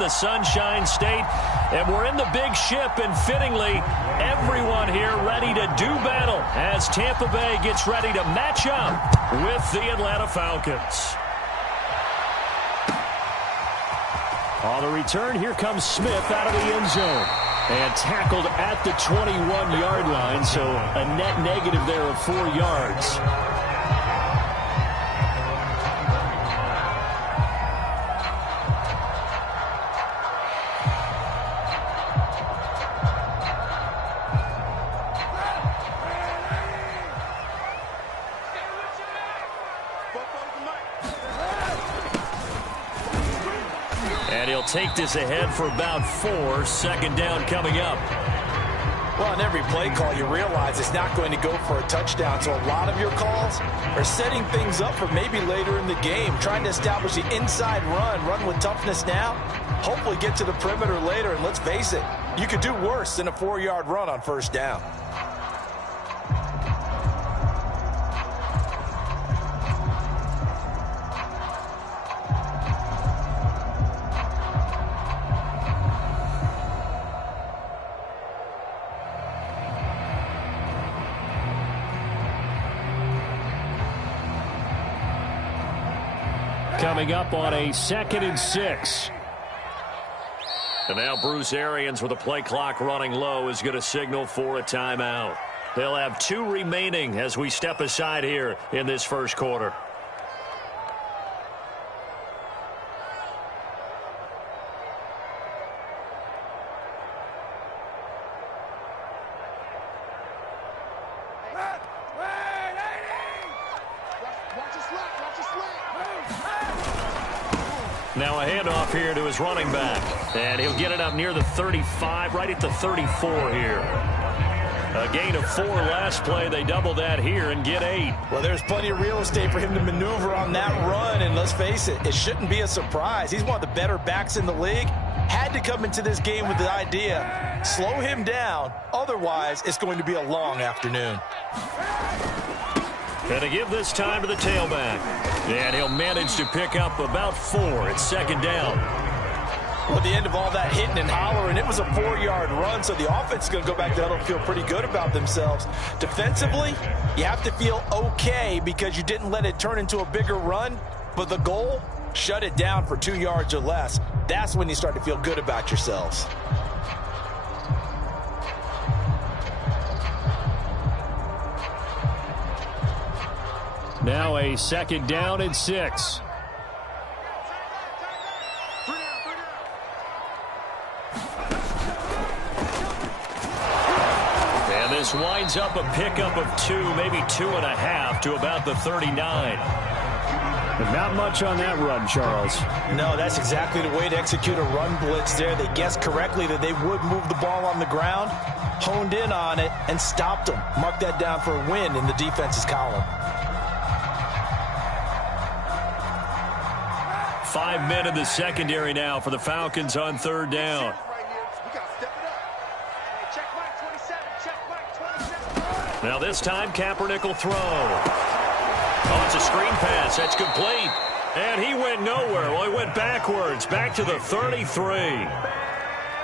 the Sunshine State, and we're in the big ship, and fittingly, everyone here ready to do battle as Tampa Bay gets ready to match up with the Atlanta Falcons. On the return, here comes Smith out of the end zone. And tackled at the 21-yard line, so a net negative there of 4 yards. And he'll take this ahead for about 4. Second down coming up. Well, on every play call, you realize it's not going to go for a touchdown. So a lot of your calls are setting things up for maybe later in the game, trying to establish the inside run with toughness now, hopefully get to the perimeter later. And let's face it, you could do worse than a 4-yard run on first down. Coming up on a 2nd and 6. And now Bruce Arians, with the play clock running low, is going to signal for a timeout. They'll have 2 remaining as we step aside here in this first quarter. Now a handoff here to his running back. And he'll get it up near the 35, right at the 34 here. A gain of 4 last play. They double that here and get 8. Well, there's plenty of real estate for him to maneuver on that run. And let's face it, it shouldn't be a surprise. He's one of the better backs in the league. Had to come into this game with the idea, slow him down. Otherwise, it's going to be a long afternoon. And to give this time to the tailback. And he'll manage to pick up about 4. It's second down. Well, at the end of all that hitting and hollering, it was a 4-yard run, so the offense is going to go back to huddle and feel pretty good about themselves. Defensively, you have to feel okay because you didn't let it turn into a bigger run, but the goal, shut it down for 2 yards or less. That's when you start to feel good about yourselves. Now a 2nd down and 6. And this winds up a pickup of 2, maybe 2.5 to about the 39. But not much on that run, Charles. No, that's exactly the way to execute a run blitz there. They guessed correctly that they would move the ball on the ground, honed in on it, and stopped them. Mark that down for a win in the defense's column. 5 men in the secondary now for the Falcons on 3rd down. Now this time Kaepernick will throw. Oh, it's a screen pass. That's complete. And he went nowhere. Well, he went backwards, back to the 33.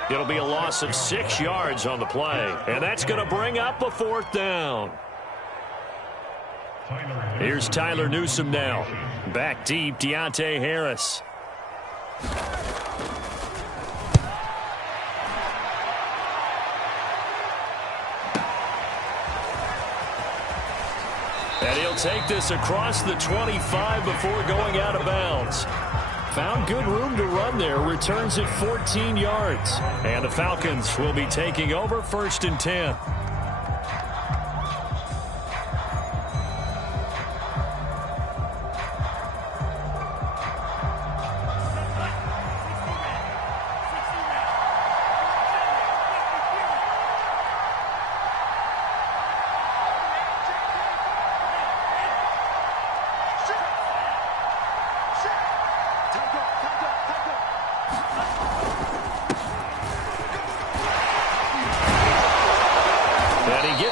It'll be a loss of 6 yards on the play. And that's going to bring up a 4th down. Here's Tyler Newsome now. Back deep, Deontay Harris. And he'll take this across the 25 before going out of bounds. Found good room to run there. Returns it 14 yards. And the Falcons will be taking over 1st and 10.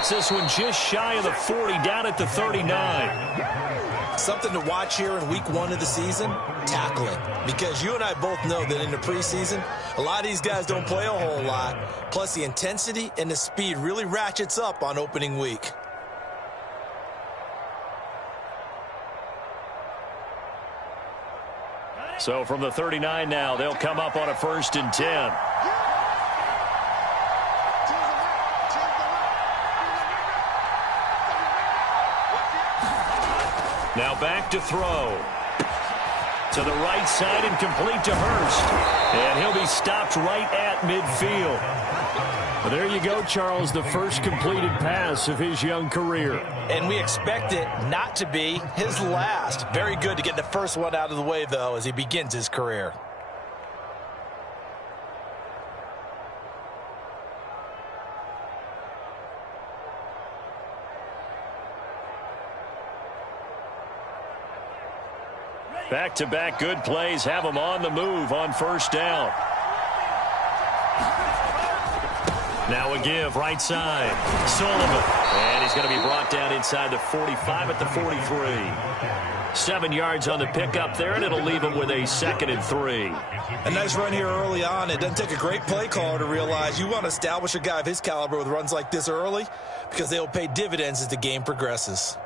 gets this one just shy of the 40, down at the 39. Something to watch here in week 1 of the season, tackling. Because you and I both know that in the preseason, a lot of these guys don't play a whole lot. Plus, the intensity and the speed really ratchets up on opening week. So from the 39 now, they'll come up on a 1st and 10. Now back to throw. To the right side and complete to Hurst. And he'll be stopped right at midfield. Well, there you go, Charles, the first completed pass of his young career. And we expect it not to be his last. Very good to get the first one out of the way, though, as he begins his career. Back-to-back good plays have him on the move on 1st down. Now a give, right side. Sullivan. And he's going to be brought down inside the 45 at the 43. 7 yards on the pickup there, and it'll leave him with a 2nd and 3. A nice run here early on. It doesn't take a great play caller to realize you want to establish a guy of his caliber with runs like this early because they will pay dividends as the game progresses.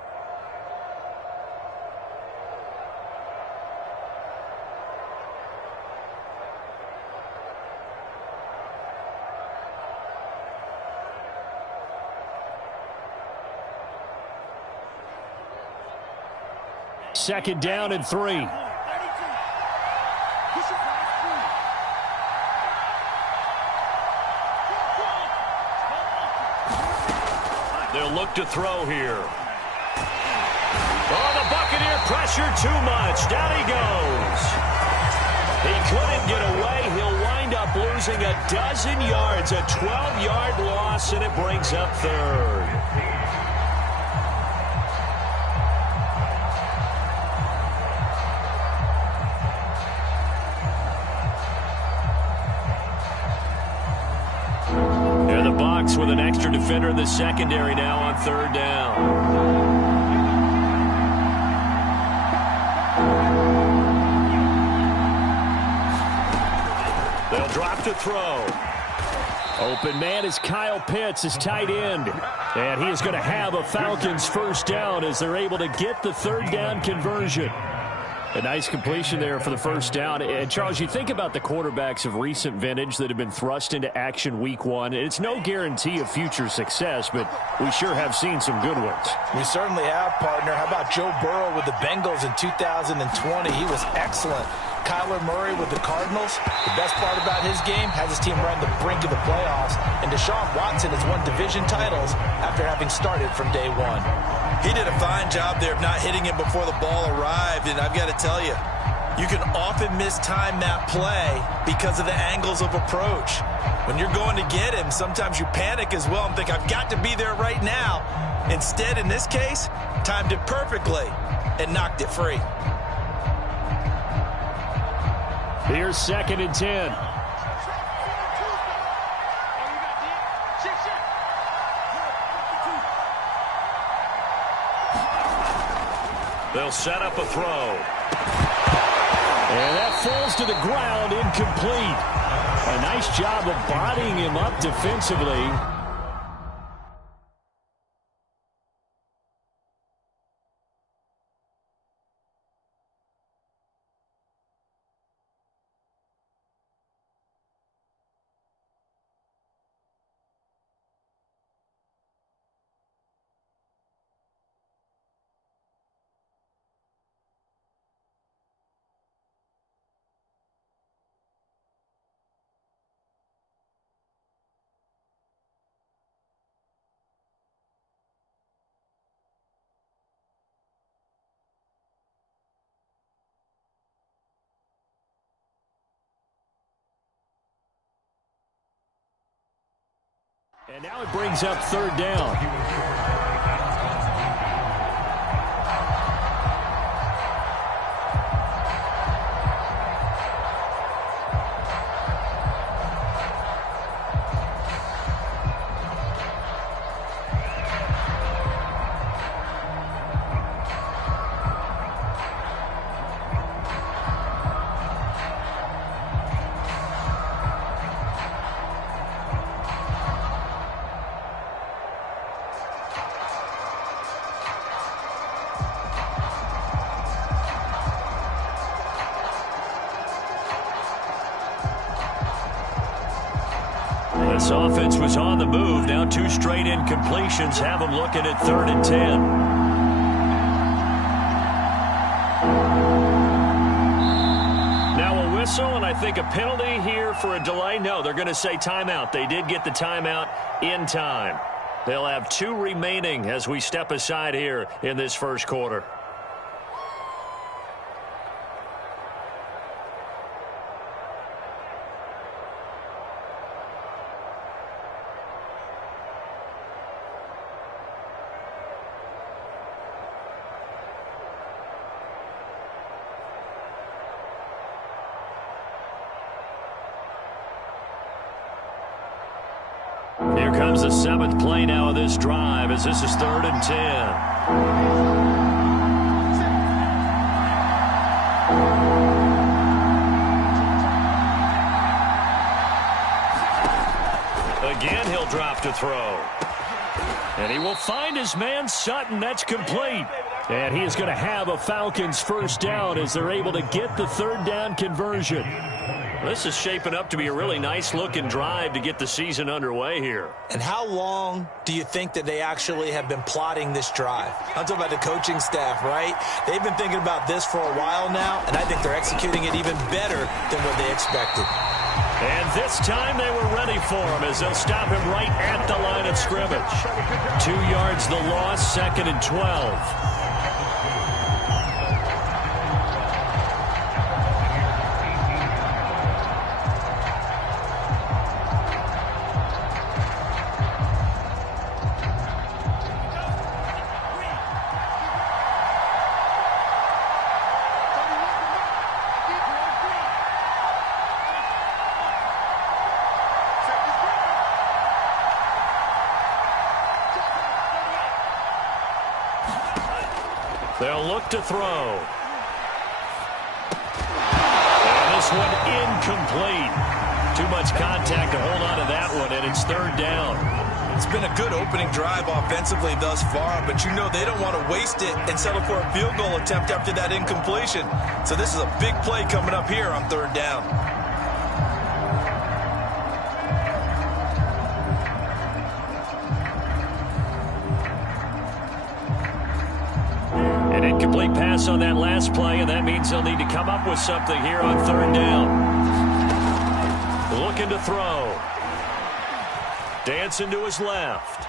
Second down and 3. They'll look to throw here. Oh, the Buccaneer pressure too much. Down he goes. He couldn't get away. He'll wind up losing a dozen yards. A 12-yard loss, and it brings up 3rd. With an extra defender in the secondary now on 3rd down. They'll drop to throw. Open man is Kyle Pitts, his tight end. And he is going to have a Falcons 1st down as they're able to get the 3rd down conversion. A nice completion there for the 1st down. And, Charles, you think about the quarterbacks of recent vintage that have been thrust into action week 1. It's no guarantee of future success, but we sure have seen some good ones. We certainly have, partner. How about Joe Burrow with the Bengals in 2020? He was excellent. Kyler Murray with the Cardinals. The best part about his game, has his team right on the brink of the playoffs. And Deshaun Watson has won division titles after having started from day 1. He did a fine job there of not hitting him before the ball arrived, and I've got to tell you, you can often mistime that play because of the angles of approach. When you're going to get him, sometimes you panic as well and think, I've got to be there right now. Instead, in this case, timed it perfectly and knocked it free. Here's 2nd and 10. They'll set up a throw. And that falls to the ground, incomplete. A nice job of bodying him up defensively. And now it brings up 3rd down. This offense was on the move. Now 2 straight incompletions have them looking at 3rd and 10. Now a whistle, and I think a penalty here for a delay. No, they're going to say timeout. They did get the timeout in time. They'll have 2 remaining as we step aside here in this first quarter. Here comes the 7th play now of this drive as this is 3rd and 10. Again, he'll drop to throw. And he will find his man Sutton. That's complete. And he is going to have a Falcons first down as they're able to get the 3rd down conversion. This is shaping up to be a really nice-looking drive to get the season underway here. And how long do you think that they actually have been plotting this drive? I'm talking about the coaching staff, right? They've been thinking about this for a while now, and I think they're executing it even better than what they expected. And this time they were ready for him as they'll stop him right at the line of scrimmage. 2 yards the loss, 2nd and 12. They'll look to throw. And this one incomplete. Too much contact to hold on to that one, and it's 3rd down. It's been a good opening drive offensively thus far, but you know they don't want to waste it and settle for a field goal attempt after that incompletion. So this is a big play coming up here on 3rd down. An incomplete pass on that last play, and that means they'll need to come up with something here on 3rd down. Looking to throw. Dancing to his left.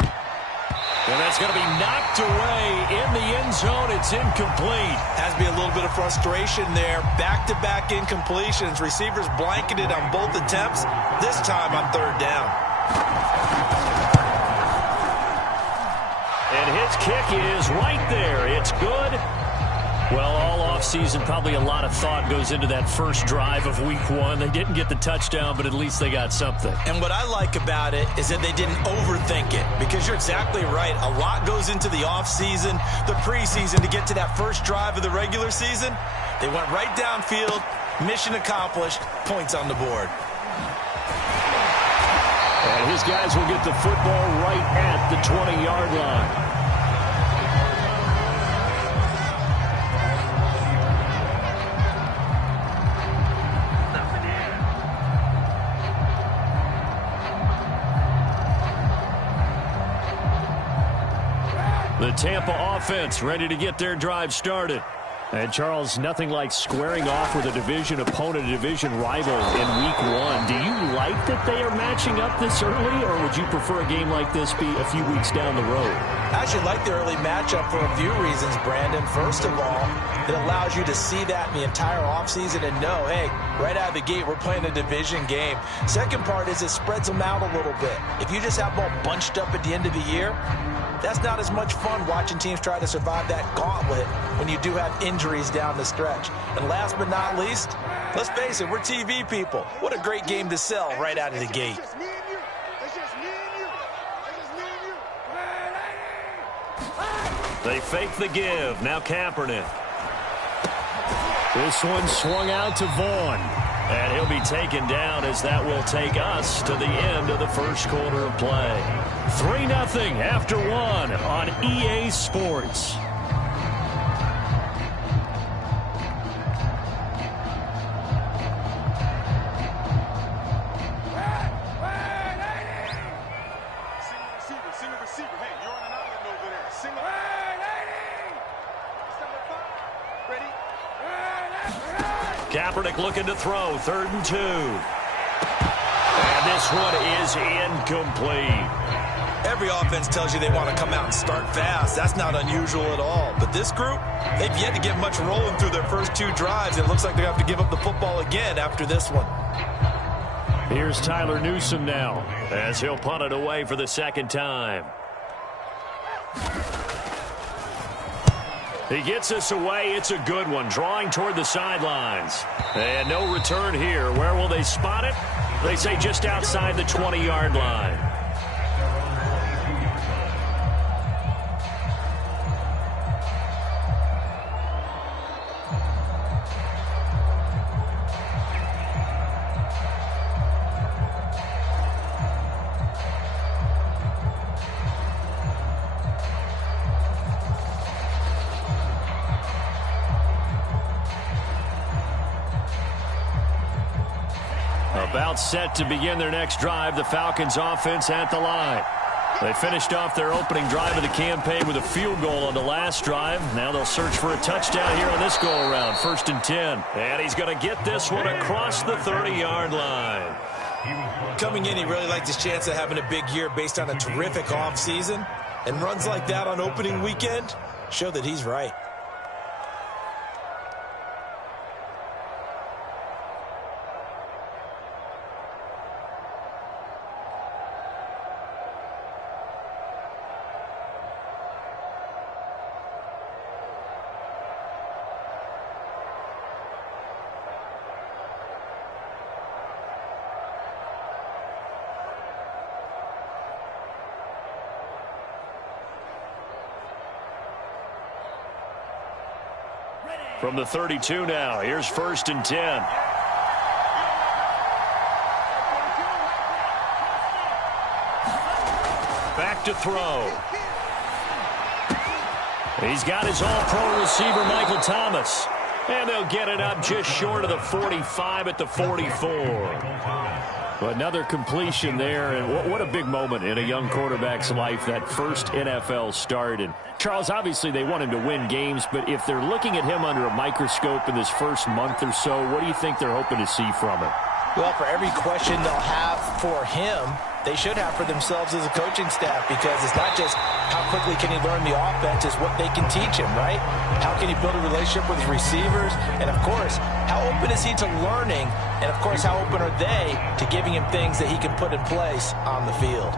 And that's going to be knocked away in the end zone. It's incomplete. Has to be a little bit of frustration there. Back-to-back incompletions. Receivers blanketed on both attempts. This time on 3rd down. And his kick is right there. It's good. Well, all offseason, probably a lot of thought goes into that first drive of week 1. They didn't get the touchdown, but at least they got something. And what I like about it is that they didn't overthink it, because you're exactly right. A lot goes into the offseason, the preseason, to get to that first drive of the regular season. They went right downfield, mission accomplished, points on the board. And his guys will get the football right at the 20-yard line. The Tampa offense ready to get their drive started. And, Charles, nothing like squaring off with a division opponent, a division rival in week 1. Do you like that they are matching up this early, or would you prefer a game like this be a few weeks down the road? I actually like the early matchup for a few reasons, Brandon. First of all, it allows you to see that in the entire offseason and know, hey, right out of the gate, we're playing a division game. Second part is it spreads them out a little bit. If you just have them all bunched up at the end of the year, that's not as much fun watching teams try to survive that gauntlet when you do have injuries down the stretch. And last but not least, let's face it, we're TV people. What a great game to sell right out of the gate. They fake the give. Now Kaepernick. This one swung out to Vaughn. And he'll be taken down as that will take us to the end of the first quarter of play. 3-0 after 1 on EA Sports. Kaepernick looking to throw, 3rd and 2. And this one is incomplete. Every offense tells you they want to come out and start fast. That's not unusual at all. But this group, they've yet to get much rolling through their first 2 drives. It looks like they have to give up the football again after this one. Here's Tyler Newsome now, as he'll punt it away for the 2nd time. He gets us away. It's a good one, drawing toward the sidelines. And no return here. Where will they spot it? They say just outside the 20-yard line. About set to begin their next drive, the Falcons offense at the line. They finished off their opening drive of the campaign with a field goal on the last drive. Now they'll search for a touchdown here on this go-around, 1st and 10. And he's going to get this one across the 30-yard line. Coming in, he really liked his chance of having a big year based on a terrific offseason. And runs like that on opening weekend show that he's right. From the 32 now, here's 1st and 10. Back to throw. He's got his all-pro receiver, Michael Thomas. And they'll get it up just short of the 45 at the 44. Another completion there, and what a big moment in a young quarterback's life, that first NFL start. And Charles, obviously they want him to win games, but if they're looking at him under a microscope in this first month or so, what do you think they're hoping to see from him? Well, for every question they'll have for him, they should have for themselves as a coaching staff, because it's not just how quickly can he learn the offense, it's what they can teach him, right? How can he build a relationship with his receivers? And, of course, how open is he to learning? And, of course, how open are they to giving him things that he can put in place on the field?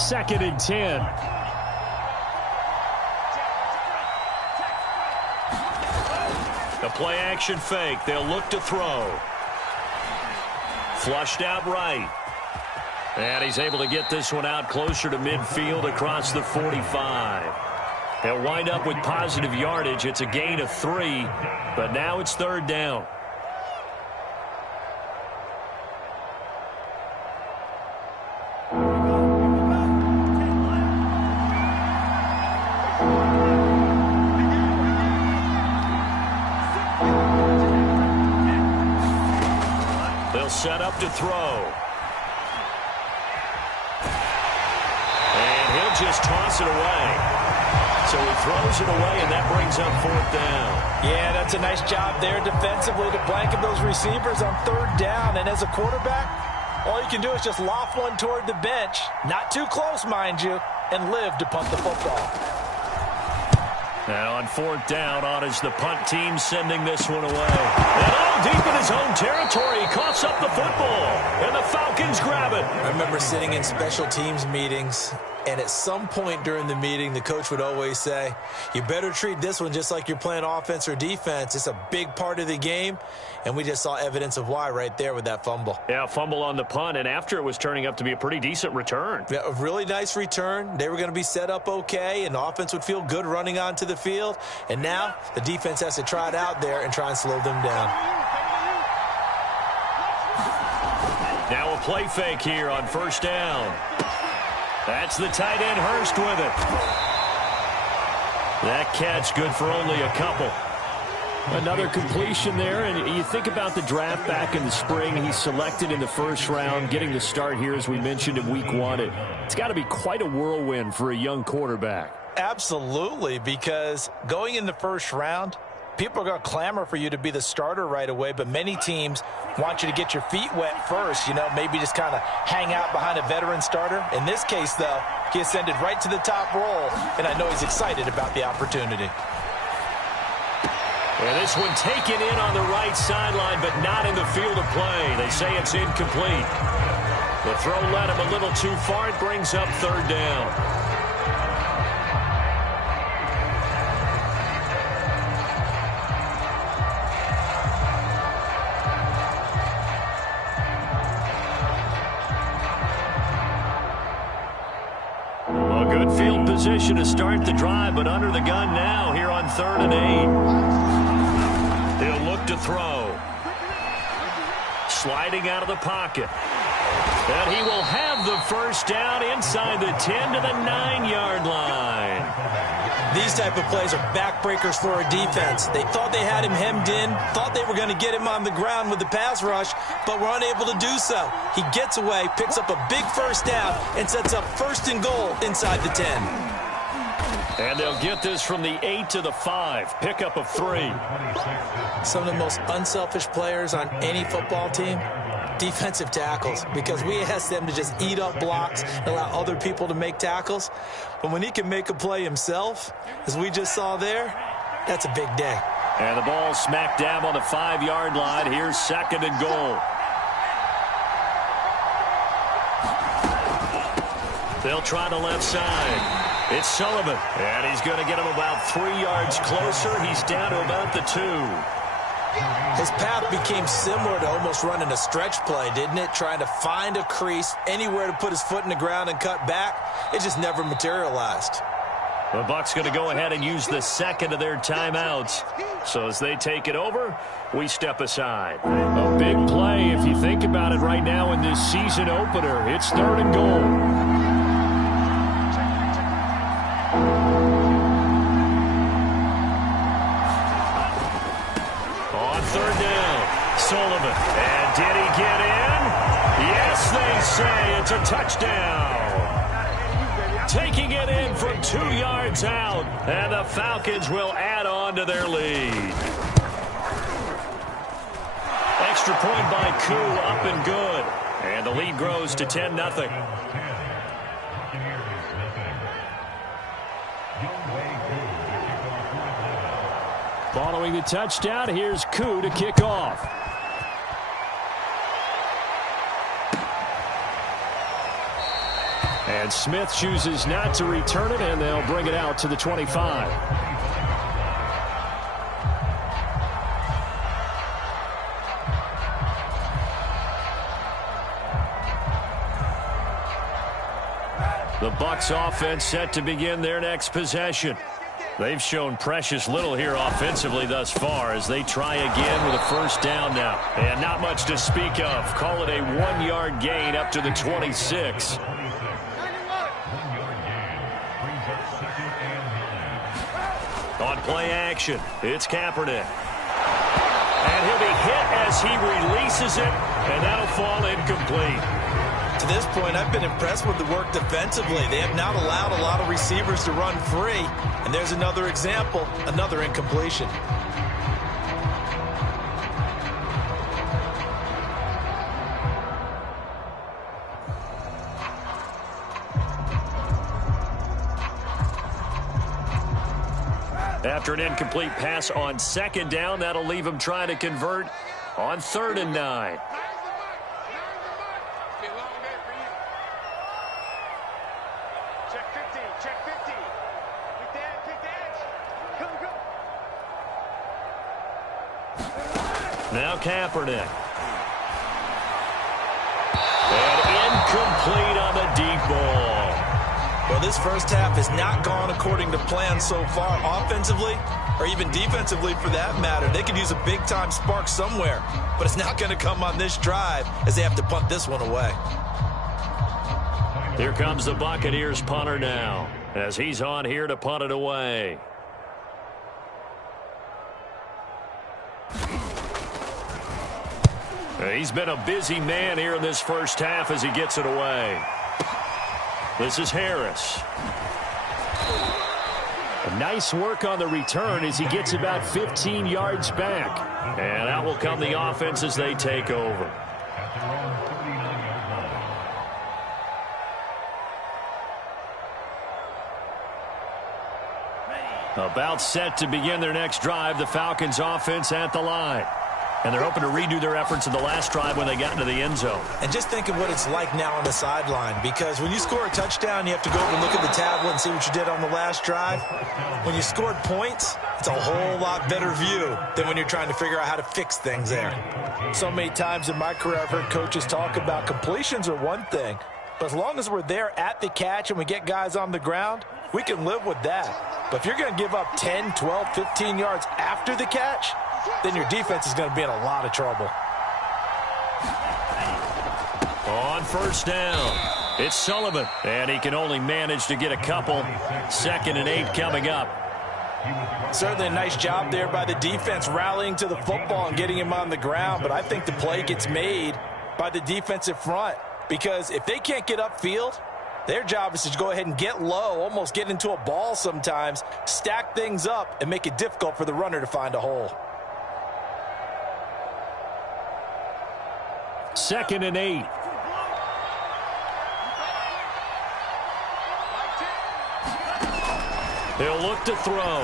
Second and 10. The play action fake. They'll look to throw. Flushed out right. And he's able to get this one out closer to midfield across the 45. They'll wind up with positive yardage. It's a gain of 3, but now it's 3rd down. Set up to throw. And he'll just toss it away. So he throws it away, and that brings up 4th down. Yeah, that's a nice job there defensively to blanket those receivers on 3rd down. And as a quarterback, all you can do is just loft one toward the bench, not too close, mind you, and live to punt the football. Now on 4th down, on is the punt team sending this one away. And all deep in his own territory, he coughs up the football, and the Falcons grab it. I remember sitting in special teams meetings, and at some point during the meeting, the coach would always say, you better treat this one just like you're playing offense or defense. It's a big part of the game, and we just saw evidence of why right there with that fumble. Yeah, fumble on the punt, and after it was turning up to be a pretty decent return. Yeah, a really nice return. They were going to be set up okay, and the offense would feel good running onto the field. And now the defense has to try it out there and try and slow them down. Now a play fake here on 1st down. That's the tight end Hurst with it. That catch good for only a couple. Another completion there, and you think about the draft back in the spring. He's selected in the first round, getting the start here, as we mentioned, in week 1. It's got to be quite a whirlwind for a young quarterback. Absolutely, because going in the first round, people are going to clamor for you to be the starter right away, but many teams want you to get your feet wet first, maybe just kind of hang out behind a veteran starter. In this case, though, he ascended right to the top role, and I know he's excited about the opportunity. And this one taken in on the right sideline, but not in the field of play. They say it's incomplete. The throw led him a little too far. It brings up 3rd down. A good field position to start the drive, but under the gun now here on 3rd and 8. He'll look to throw. Sliding out of the pocket. And he will have the first down inside the 10 to the 9-yard line. These type of plays are backbreakers for a defense. They thought they had him hemmed in, thought they were going to get him on the ground with the pass rush, but were unable to do so. He gets away, picks up a big first down, and sets up 1st and goal inside the 10. And they'll get this from the 8 to the 5. Pickup of 3. Some of the most unselfish players on any football team, defensive tackles, because we ask them to just eat up blocks and allow other people to make tackles. But when he can make a play himself, as we just saw there, that's a big day. And the ball smack dab on the 5-yard line. Here's 2nd and goal. They'll try the left side. It's Sullivan, and he's going to get him about 3 yards closer. He's down to about the 2. His path became similar to almost running a stretch play, didn't it? Trying to find a crease, anywhere to put his foot in the ground and cut back. It just never materialized. The Bucs going to go ahead and use the 2nd of their timeouts. So as they take it over, we step aside. A big play if you think about it right now in this season opener. It's 3rd and goal. On 3rd down, Sullivan. And did he get in? Yes, they say it's a touchdown. Taking it in from 2 yards out, and the Falcons will add on to their lead. Extra point by Koo, up and good. And the lead grows to 10-0. Following the touchdown, here's Koo to kick off. And Smith chooses not to return it, and they'll bring it out to the 25. The Bucs offense set to begin their next possession. They've shown precious little here offensively thus far as they try again with a first down now. And not much to speak of. Call it a 1-yard gain up to the 26. On play action, it's Kaepernick. And he'll be hit as he releases it, and that'll fall incomplete. To this point, I've been impressed with the work defensively. They have not allowed a lot of receivers to run free. And there's another example, another incompletion. After an incomplete pass on 2nd down, that'll leave him trying to convert on 3rd and 9. Now Kaepernick. And incomplete on the deep ball. Well, this first half has not gone according to plan so far offensively, or even defensively for that matter. They could use a big-time spark somewhere, but it's not going to come on this drive as they have to punt this one away. Here comes the Buccaneers punter now as he's on here to punt it away. He's been a busy man here in this first half as he gets it away. This is Harris. Nice work on the return as he gets about 15 yards back. And out will come the offense as they take over. About set to begin their next drive, the Falcons offense at the line. And they're hoping to redo their efforts in the last drive when they got into the end zone. And just think of what it's like now on the sideline, because when you score a touchdown, you have to go over and look at the tablet and see what you did on the last drive. When you scored points, it's a whole lot better view than when you're trying to figure out how to fix things there. So many times in my career, I've heard coaches talk about completions are one thing, but as long as we're there at the catch and we get guys on the ground, we can live with that. But if you're going to give up 10, 12, 15 yards after the catch, then your defense is going to be in a lot of trouble. On first down, it's Sullivan, and he can only manage to get a couple. 2nd and 8 coming up. Certainly a nice job there by the defense rallying to the football and getting him on the ground, but I think the play gets made by the defensive front, because if they can't get upfield, their job is to go ahead and get low, almost get into a ball sometimes, stack things up, and make it difficult for the runner to find a hole. 2nd and 8. He'll look to throw.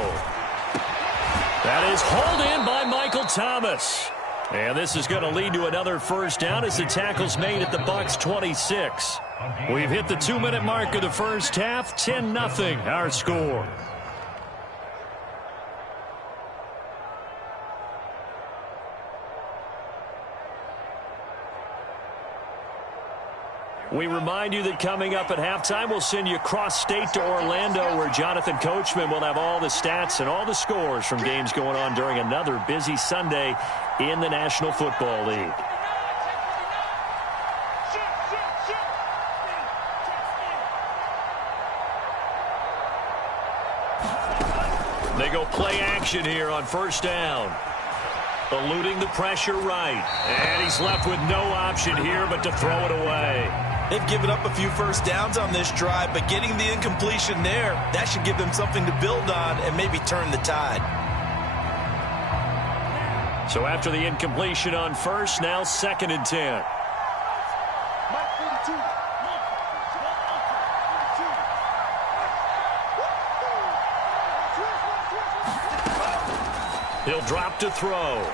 That is hauled in by Michael Thomas. And this is going to lead to another first down as the tackle's made at the Bucs 26. We've hit the 2-minute mark of the first half. 10-0 our score. We remind you that coming up at halftime, we'll send you cross-state to Orlando, where Jonathan Coachman will have all the stats and all the scores from games going on during another busy Sunday in the National Football League. They go play action here on first down. Eluding the pressure right. And he's left with no option here but to throw it away. They've given up a few first downs on this drive, but getting the incompletion there, that should give them something to build on and maybe turn the tide. So after the incompletion on first, now 2nd and 10. He'll drop to throw.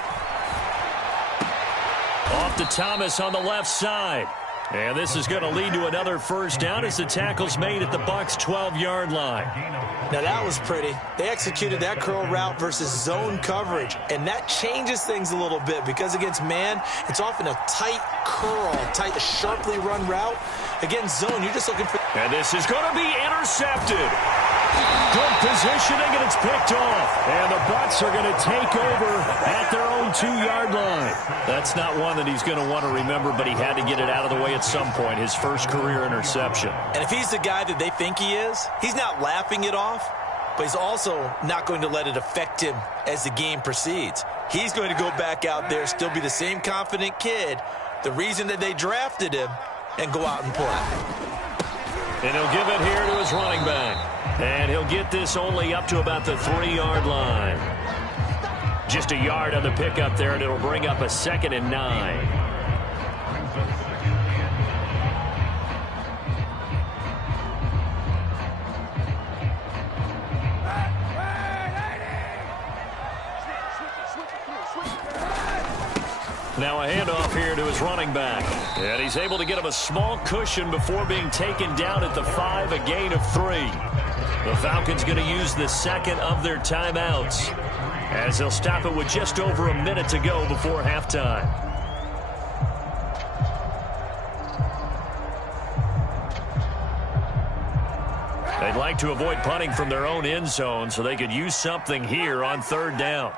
Off to Thomas on the left side. And this is going to lead to another first down as the tackle's made at the Bucs 12-yard line. Now that was pretty. They executed that curl route versus zone coverage, and that changes things a little bit because against man, it's often a tight curl, tight, sharply run route. Against zone, you're just looking for... And this is going to be intercepted. Good positioning, and it's picked off. And the Bucs are going to take over at their own 2-yard line. That's not one that he's going to want to remember, but he had to get it out of the way at some point, his first career interception. And if he's the guy that they think he is, he's not laughing it off, but he's also not going to let it affect him as the game proceeds. He's going to go back out there, still be the same confident kid, the reason that they drafted him, and go out and play. And he'll give it here to his running back. And he'll get this only up to about the 3-yard line. Just a yard on the pickup there, and it'll bring up a 2nd and 9. Now a handoff here to his running back. And he's able to get him a small cushion before being taken down at the 5, a gain of 3. The Falcons going to use the 2nd of their timeouts, as they'll stop it with just over a minute to go before halftime. They'd like to avoid punting from their own end zone so they could use something here on 3rd down.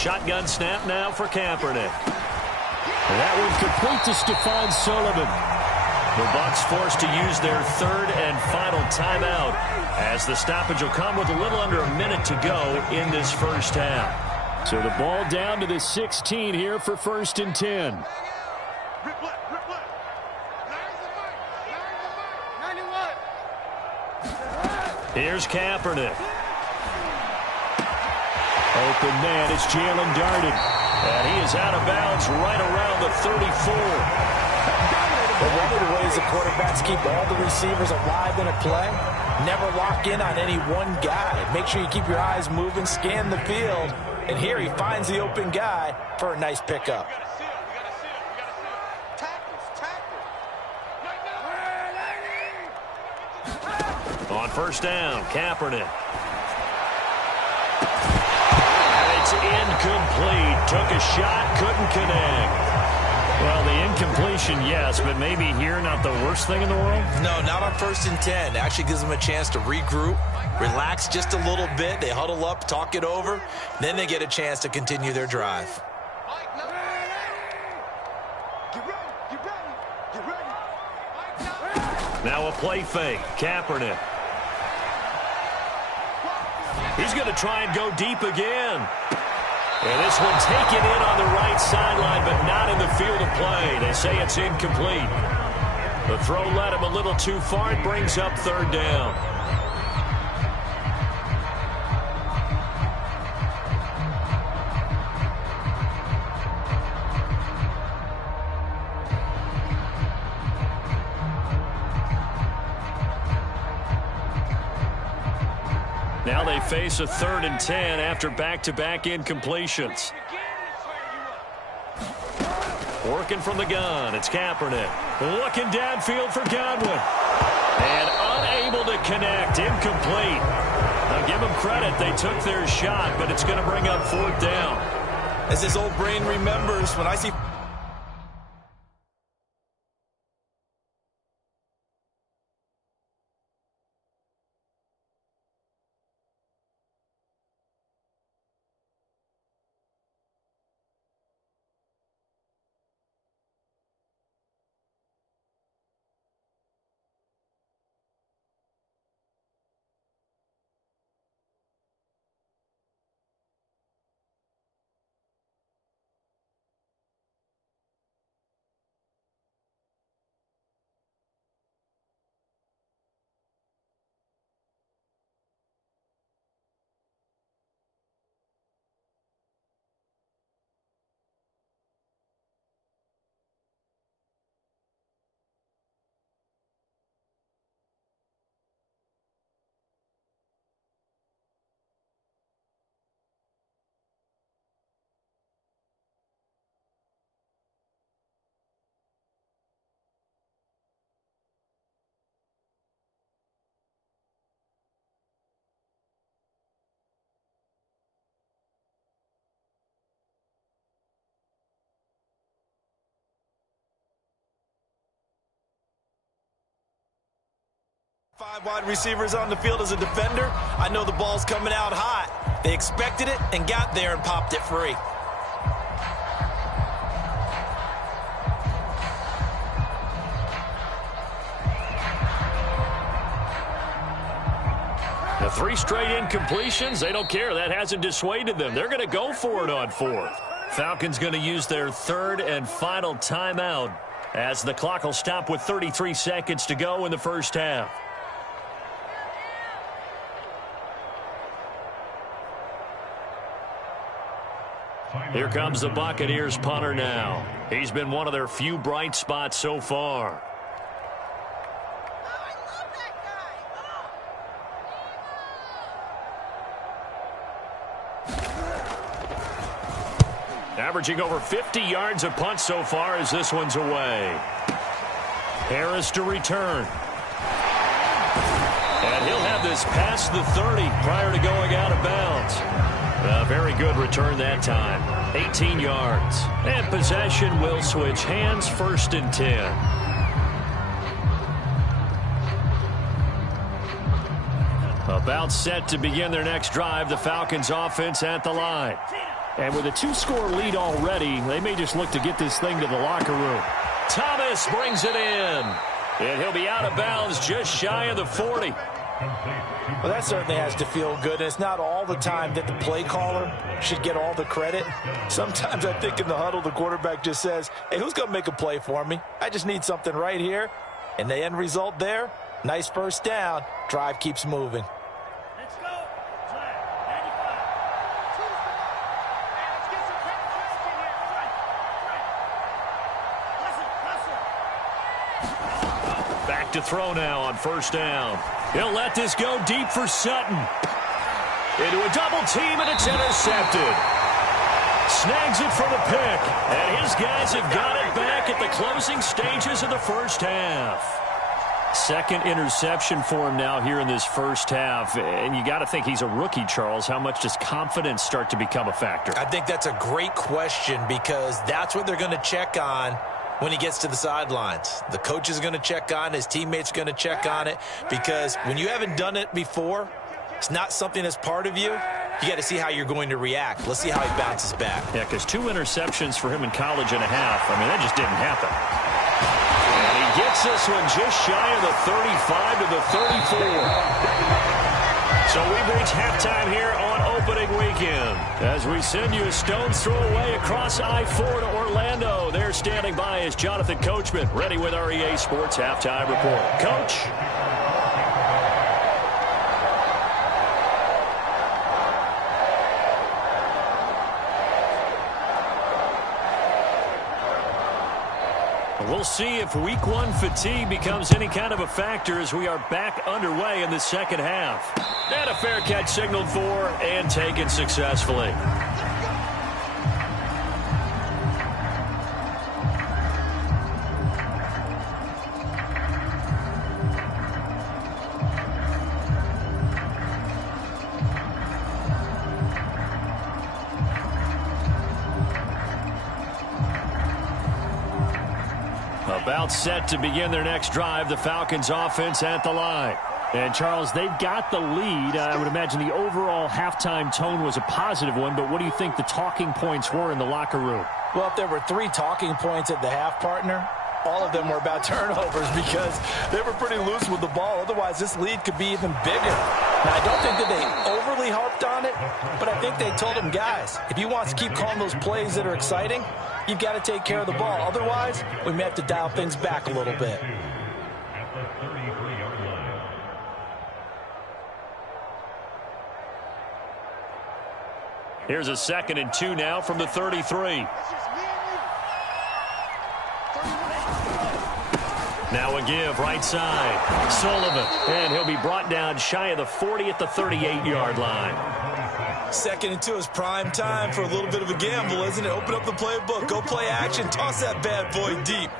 Shotgun snap now for Kaepernick. And that one complete to Stephon Sullivan. The Bucs forced to use their third and final timeout as the stoppage will come with a little under a minute to go in this first half. So the ball down to the 16 here for 1st and 10. Here's Kaepernick. Open man, it's Jalen Darden. And he is out of bounds right around the 34. Well, one of the ways the quarterbacks keep all the receivers alive in a play, never lock in on any one guy. Make sure you keep your eyes moving, scan the field. And here he finds the open guy for a nice pickup. On first down, Kaepernick. And it's incomplete. Took a shot, couldn't connect. Well, the incompletion, yes, but maybe here not the worst thing in the world? No, not on 1st and 10. Actually gives them a chance to regroup, relax just a little bit. They huddle up, talk it over. Then they get a chance to continue their drive. Now a play fake. Kaepernick. He's going to try and go deep again. And this one taken in on the right sideline, but not in the field of play. They say it's incomplete. The throw led him a little too far. It brings up 3rd down. Now they face a 3rd and 10 after back-to-back incompletions. Working from the gun, it's Kaepernick. Looking downfield for Godwin. And unable to connect, incomplete. Now give them credit, they took their shot, but it's going to bring up 4th down. As his old brain remembers, when I see... Five wide receivers on the field as a defender. I know the ball's coming out hot. They expected it and got there and popped it free. The 3 straight incompletions, they don't care. That hasn't dissuaded them. They're going to go for it on 4th. Falcons going to use their 3rd and final timeout as the clock will stop with 33 seconds to go in the first half. Here comes the Buccaneers punter now. He's been one of their few bright spots so far. Averaging over 50 yards a punt so far as this one's away. Harris to return. And he'll have this past the 30 prior to going out of bounds. A very good return that time. 18 yards. And possession will switch hands, 1st and 10. About set to begin their next drive. The Falcons offense at the line. And with a 2-score lead already, they may just look to get this thing to the locker room. Thomas brings it in. And he'll be out of bounds just shy of the 40. Well, that certainly has to feel good. And it's not all the time that the play caller should get all the credit. Sometimes I think in the huddle, the quarterback just says, hey, who's going to make a play for me? I just need something right here. And the end result there, nice first down. Drive keeps moving. Let's go. Back to throw now on first down. He'll let this go deep for Sutton. Into a double team, and it's intercepted. Snags it for the pick. And his guys have got it back at the closing stages of the first half. Second interception for him now here in this first half. And you got to think he's a rookie, Charles. How much does confidence start to become a factor? I think that's a great question because that's what they're going to check on when he gets to the sidelines. The coach is going to check on, his teammates are going to check on it, because when you haven't done it before, it's not something that's part of you. You got to see how you're going to react. Let's see how he bounces back. Yeah, because 2 interceptions for him in college and a half. I mean, that just didn't happen. And he gets this one just shy of the 35 to the 34. So we've reached halftime here on opening weekend. As we send you a stone's throw away across I-4 to Orlando. There standing by is Jonathan Coachman, ready with our EA Sports Halftime Report. Coach. We'll see if week 1 fatigue becomes any kind of a factor as we are back underway in the second half. And a fair catch signaled for and taken successfully. About set to begin their next drive, the Falcons offense at the line. And, Charles, they've got the lead. I would imagine the overall halftime tone was a positive one, but what do you think the talking points were in the locker room? Well, if there were 3 talking points at the half, partner, all of them were about turnovers because they were pretty loose with the ball. Otherwise, this lead could be even bigger. Now, I don't think that they overly harped on it, but I think they told them, guys, if you want to keep calling those plays that are exciting, you've got to take care of the ball. Otherwise, we may have to dial things back a little bit. Here's a 2nd and 2 now from the 33. Now a give right side. Sullivan. And he'll be brought down shy of the 40 at the 38-yard line. 2nd and 2 is prime time for a little bit of a gamble, isn't it? Open up the playbook, go play action, toss that bad boy deep.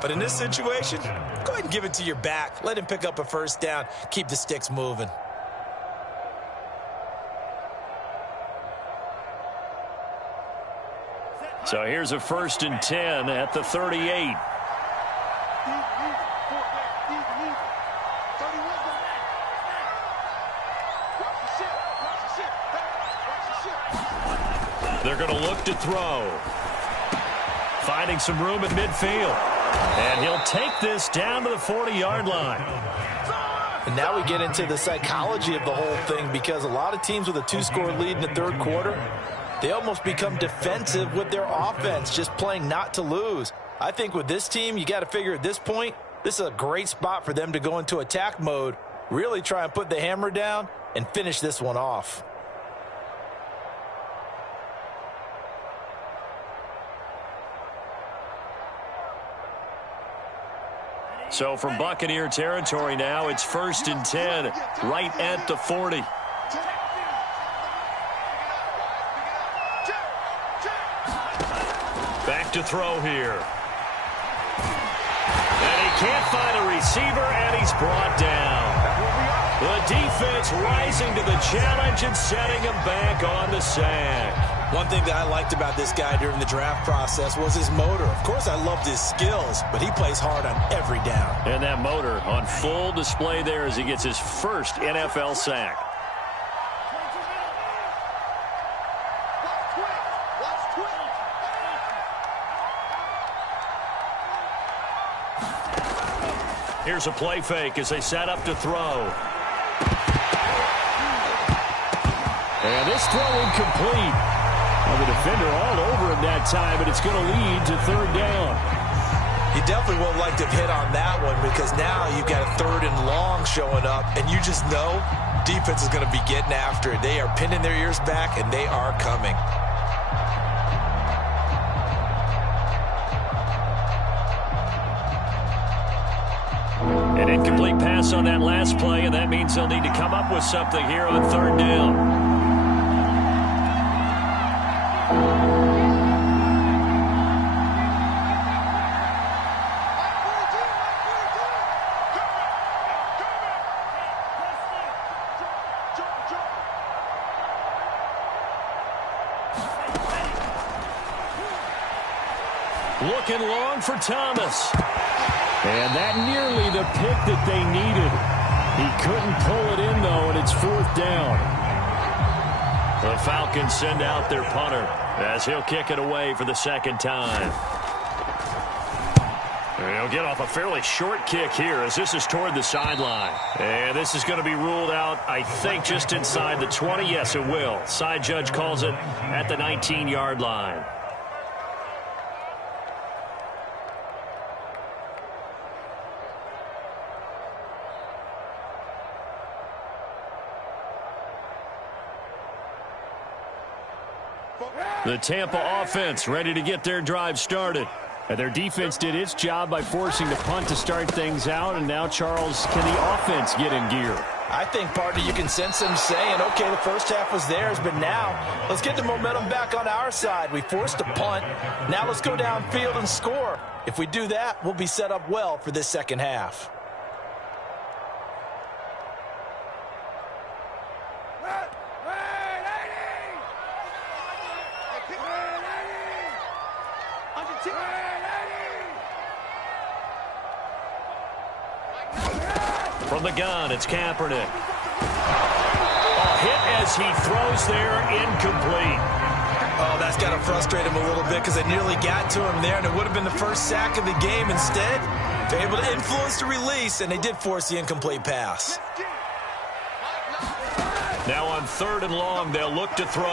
But in this situation, go ahead and give it to your back. Let him pick up a first down. Keep the sticks moving. So here's a 1st and 10 at the 38. They're going to look to throw. Finding some room at midfield. And he'll take this down to the 40-yard line. And now we get into the psychology of the whole thing, because a lot of teams with a 2-score lead in the 3rd quarter, they almost become defensive with their offense, just playing not to lose. I think with this team, you got to figure at this point, this is a great spot for them to go into attack mode, really try and put the hammer down and finish this one off. So from Buccaneer territory now, it's 1st and 10, right at the 40. Back to throw here. And he can't find a receiver, and he's brought down. The defense rising to the challenge and setting him back on the sack. One thing that I liked about this guy during the draft process was his motor. Of course, I loved his skills, but he plays hard on every down. And that motor on full display there as he gets his first NFL sack. Here's a play fake as they set up to throw. And this throw incomplete. Well, the defender all over him that time, but it's going to lead to third down. You definitely won't like to have hit on that one because now you've got a 3rd and long showing up, and you just know defense is going to be getting after it. They are pinning their ears back, and they are coming. An incomplete pass on that last play, and that means they'll need to come up with something here on third down. Looking long for Thomas. And that nearly the pick that they needed. He couldn't pull it in, though, and it's 4th down. The Falcons send out their punter as he'll kick it away for the second time. He'll get off a fairly short kick here as this is toward the sideline. And this is going to be ruled out, I think, just inside the 20. Yes, it will. Side judge calls it at the 19-yard line. The Tampa offense ready to get their drive started. And their defense did its job by forcing the punt to start things out. And now, Charles, can the offense get in gear? I think, partner, you can sense them saying, okay, the first half was theirs, but now let's get the momentum back on our side. We forced a punt. Now let's go downfield and score. If we do that, we'll be set up well for this second half. From the gun, it's Kaepernick. A hit as he throws there, incomplete. Oh, that's got to frustrate him a little bit because they nearly got to him there, and it would have been the first sack of the game. Instead, they're able to influence the release, and they did force the incomplete pass. Now on 3rd and long, they'll look to throw.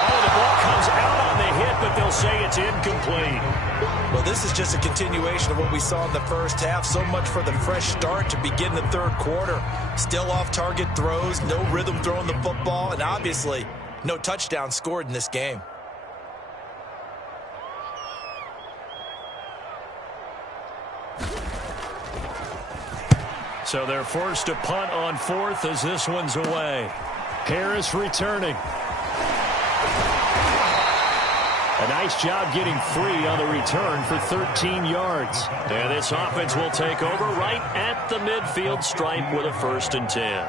Oh, the ball comes out on the hit, but they'll say it's incomplete. Well, this is just a continuation of what we saw in the first half. So much for the fresh start to begin the third quarter. Still off-target throws, no rhythm throwing the football, and obviously no touchdown scored in this game. So they're forced to punt on 4th as this one's away. Harris returning. A nice job getting free on the return for 13 yards. And this offense will take over right at the midfield stripe with a 1st and 10.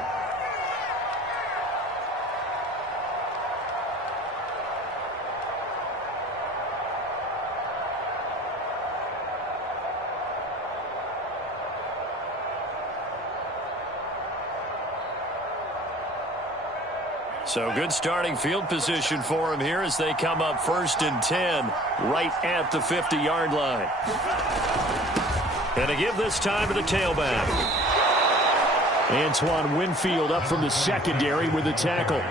So good starting field position for him here as they come up 1st and 10 right at the 50-yard line. And to give this time to the tailback. Antoine Winfield up from the secondary with a tackle.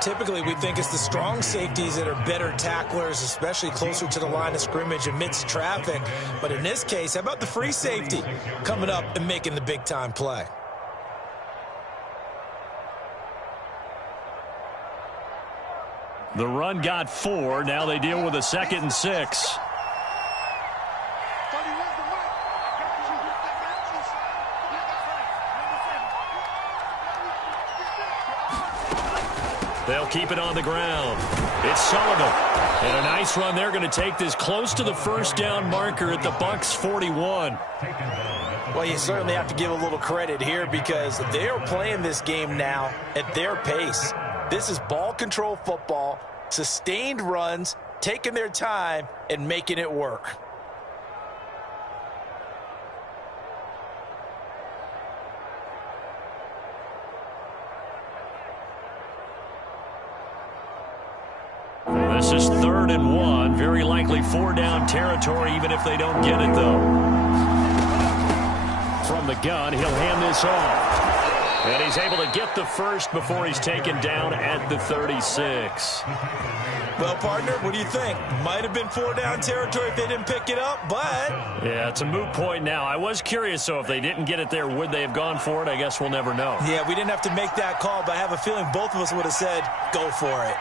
Typically, we think it's the strong safeties that are better tacklers, especially closer to the line of scrimmage amidst traffic. But in this case, how about the free safety coming up and making the big-time play? The run got 4. Now they deal with a 2nd and 6. They'll keep it on the ground. It's Sullivan. And a nice run. They're going to take this close to the 1st down marker at the Bucs 41. Well, you certainly have to give a little credit here because they are playing this game now at their pace. This is ball control football, sustained runs, taking their time, and making it work. This is 3rd and 1. Very likely 4-down territory, even if they don't get it, though. from the gun. He'll hand this off. And he's able to get the first before he's taken down at the 36. Well, partner, what do you think? Might have been 4-down territory if they didn't pick it up, but... Yeah, it's a moot point now. I was curious, so if they didn't get it there, would they have gone for it? I guess we'll never know. Yeah, we didn't have to make that call, but I have a feeling both of us would have said, go for it.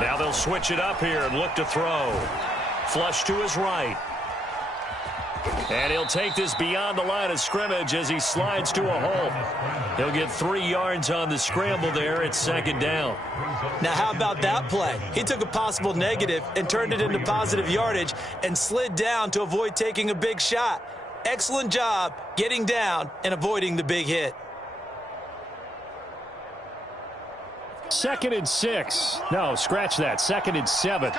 Now they'll switch it up here and look to throw. Flush to his right. And he'll take this beyond the line of scrimmage as he slides to a hole. He'll get 3 yards on the scramble there. It's 2nd down. Now, how about that play? He took a possible negative and turned it into positive yardage and slid down to avoid taking a big shot. Excellent job getting down and avoiding the big hit. 2nd and 6. No, scratch that. 2nd and 7.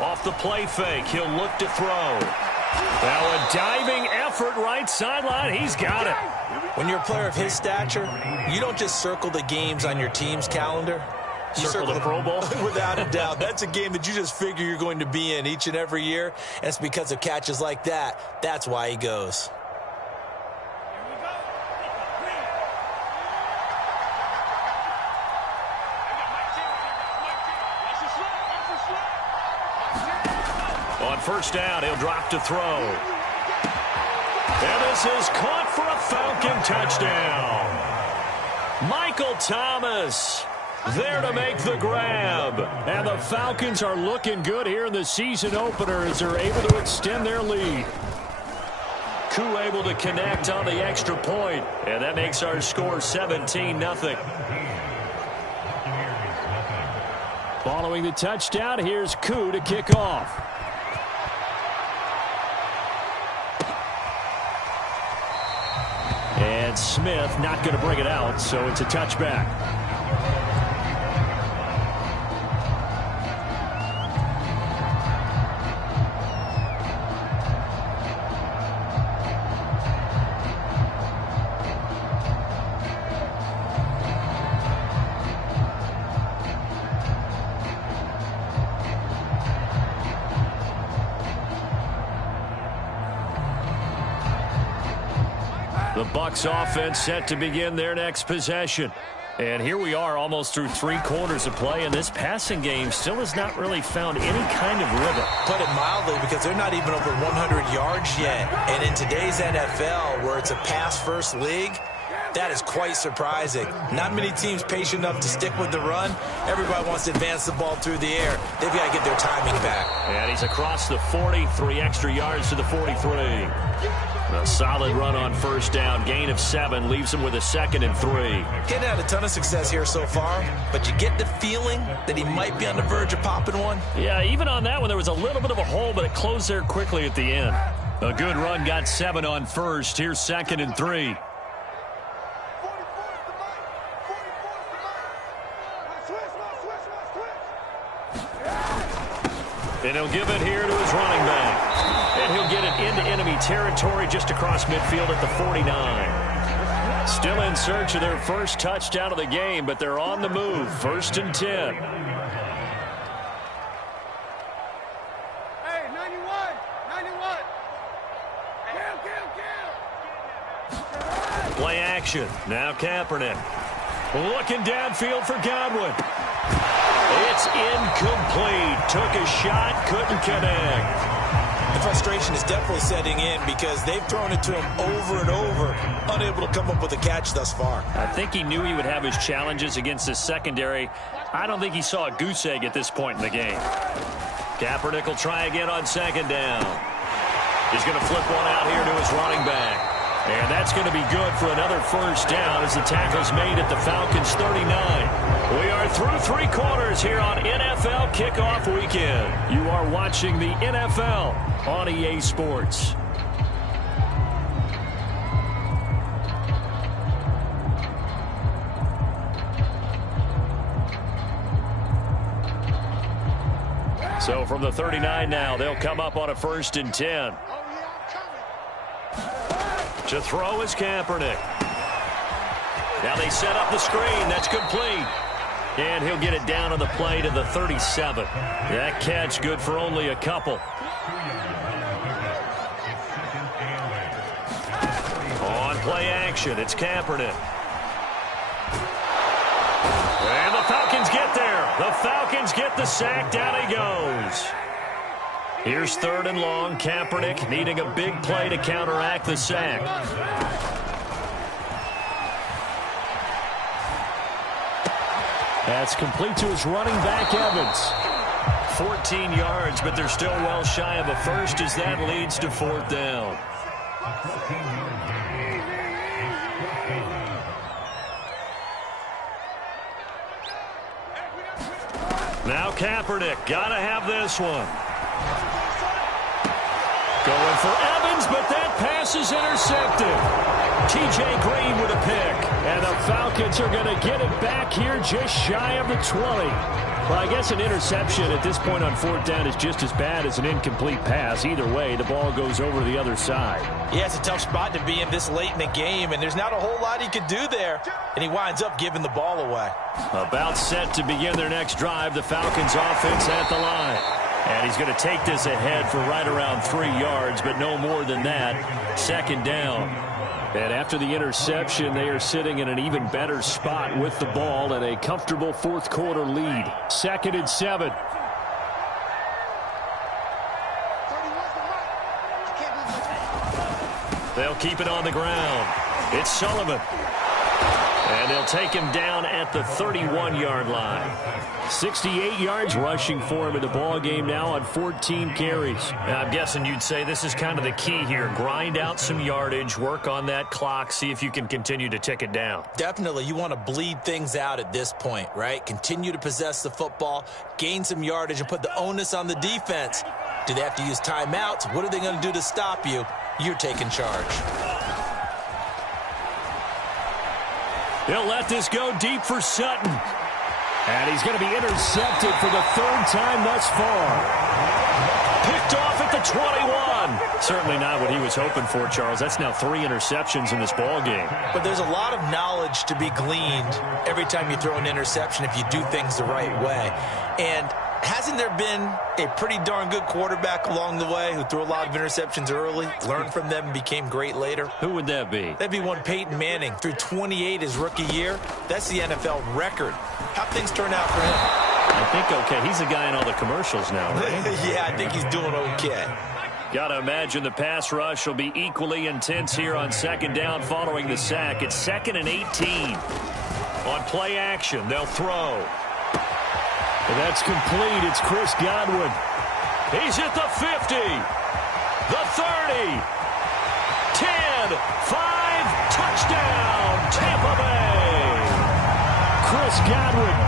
Off the play fake, he'll look to throw. Now a diving effort right sideline. He's got it. When you're a player of his stature, you don't just circle the games on your team's calendar. You circle the Pro Bowl? Without a doubt. That's a game that you just figure you're going to be in each and every year. And it's because of catches like that. That's why he goes. On 1st down, he'll drop to throw. And this is caught for a Falcon touchdown. Michael Thomas there to make the grab. And the Falcons are looking good here in the season opener as they're able to extend their lead. Koo able to connect on the extra point. And that makes our score 17-0. Following the touchdown, here's Koo to kick off. And Smith not going to bring it out, so it's a touchback. The Bucs offense set to begin their next possession. And here we are almost through 3 quarters of play, and this passing game still has not really found any kind of rhythm. Put it mildly, because they're not even over 100 yards yet. And in today's NFL, where it's a pass-first league, that is quite surprising. Not many teams patient enough to stick with the run. Everybody wants to advance the ball through the air. They've got to get their timing back. And he's across the 40, 3 extra yards to the 43. A solid run on 1st down. Gain of 7 leaves him with a 2nd and 3. Getting had a ton of success here so far, but you get the feeling that he might be on the verge of popping one. Yeah, even on that one, there was a little bit of a hole, but it closed there quickly at the end. A good run got 7 on 1st. Here's 2nd and 3. And he'll give it here to his running back. And he'll get it into enemy territory just across midfield at the 49. Still in search of their first touchdown of the game, but they're on the move. 1st and 10. Hey, 91. Play action. Now Kaepernick. Looking downfield for Godwin. It's incomplete. Took a shot, couldn't connect. The frustration is definitely setting in because they've thrown it to him over and over, unable to come up with a catch thus far. I think he knew he would have his challenges against the secondary. I don't think he saw a goose egg at this point in the game. Kaepernick will try again on 2nd down. He's going to flip one out here to his running back. And that's going to be good for another 1st down as the tackle's made at the Falcons' 39. We are through 3 quarters here on NFL Kickoff Weekend. You are watching the NFL on EA Sports. So from the 39 now, they'll come up on a 1st and 10. To throw is Kaepernick. Now they set up the screen. That's complete. And he'll get it down on the play to the 37. That catch good for only a couple. On play action, it's Kaepernick. And the Falcons get there. The Falcons get the sack. Down he goes. Here's 3rd and long. Kaepernick needing a big play to counteract the sack. That's complete to his running back, Evans. 14 yards, but they're still well shy of a first as that leads to 4th down. Now Kaepernick, gotta have this one. Going for Evans, but that pass is intercepted. T.J. Green with a pick. And the Falcons are going to get it back here just shy of the 20. Well, I guess an interception at this point on 4th down is just as bad as an incomplete pass. Either way, the ball goes over the other side. Yeah, it's a tough spot to be in this late in the game, and there's not a whole lot he could do there. And he winds up giving the ball away. About set to begin their next drive, the Falcons offense at the line. And he's going to take this ahead for right around 3 yards, but no more than that. 2nd down. And after the interception, they are sitting in an even better spot with the ball and a comfortable 4th quarter lead. 2nd and 7. They'll keep it on the ground. It's Sullivan. And they'll take him down at the 31-yard line. 68 yards rushing for him in the ball game now on 14 carries. I'm guessing you'd say this is kind of the key here. Grind out some yardage, work on that clock, see if you can continue to tick it down. Definitely. You want to bleed things out at this point, right? Continue to possess the football, gain some yardage, and put the onus on the defense. Do they have to use timeouts? What are they going to do to stop you? You're taking charge. They'll let this go deep for Sutton. And he's going to be intercepted for the 3rd time thus far. Picked off at the 21. Certainly not what he was hoping for, Charles. That's now 3 interceptions in this ball game. But there's a lot of knowledge to be gleaned every time you throw an interception if you do things the right way. And hasn't there been a pretty darn good quarterback along the way who threw a lot of interceptions early, learned from them, and became great later? Who would that be? That'd be one Peyton Manning. Threw 28 his rookie year. That's the NFL record. How'd things turn out for him? I think okay. He's the guy in all the commercials now, right? Yeah, I think he's doing okay. Got to imagine the pass rush will be equally intense here on 2nd down following the sack. It's 2nd and 18. On play action, they'll throw. And that's complete. It's Chris Godwin. He's at the 50, the 30, 10, 5, touchdown, Tampa Bay. Chris Godwin,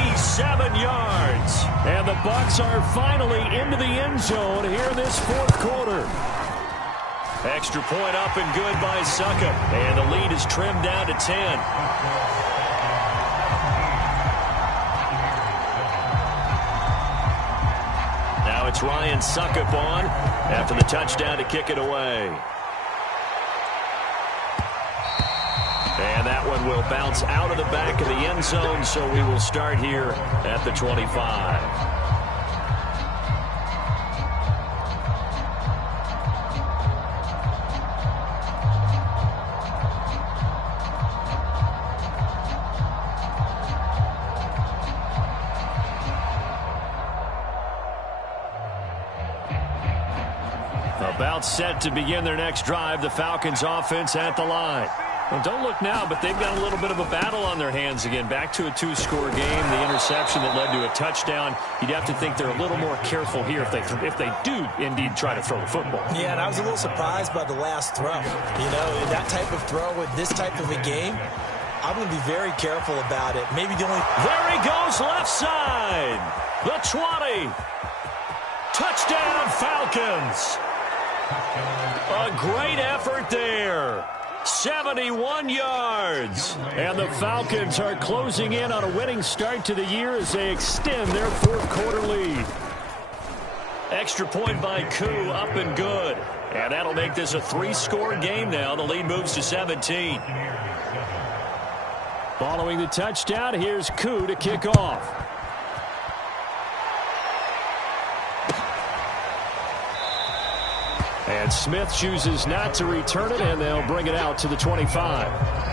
87 yards. And the Bucs are finally into the end zone here in this 4th quarter. Extra point up and good by Succop. And the lead is trimmed down to 10. Now it's Ryan Succop on after the touchdown to kick it away. And that one will bounce out of the back of the end zone, so we will start here at the 25. About set to begin their next drive, the Falcons offense at the line. Well, don't look now, but they've got a little bit of a battle on their hands again. Back to a 2-score game. The interception that led to a touchdown. You'd have to think they're a little more careful here if they do indeed try to throw the football. Yeah, and I was a little surprised by the last throw. You know, that type of throw with this type of a game, I'm going to be very careful about it. Maybe the only... There he goes, left side. The 20. Touchdown, Falcons. A great effort there. 71 yards. And the Falcons are closing in on a winning start to the year as they extend their 4th quarter lead. Extra point by Koo, up and good. And that'll make this a 3-score game now. The lead moves to 17. Following the touchdown, here's Koo to kick off. And Smith chooses not to return it, and they'll bring it out to the 25.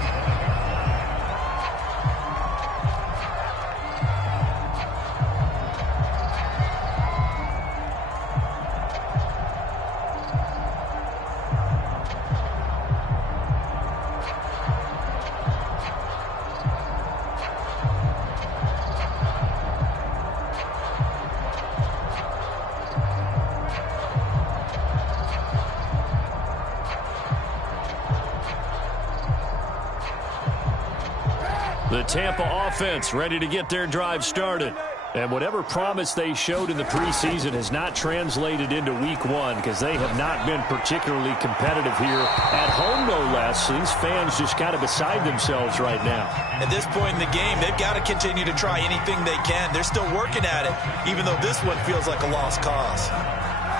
The Tampa offense ready to get their drive started. And whatever promise they showed in the preseason has not translated into week one because they have not been particularly competitive here at home, no less. These fans just kind of beside themselves right now. At this point in the game, they've got to continue to try anything they can. They're still working at it, even though this one feels like a lost cause.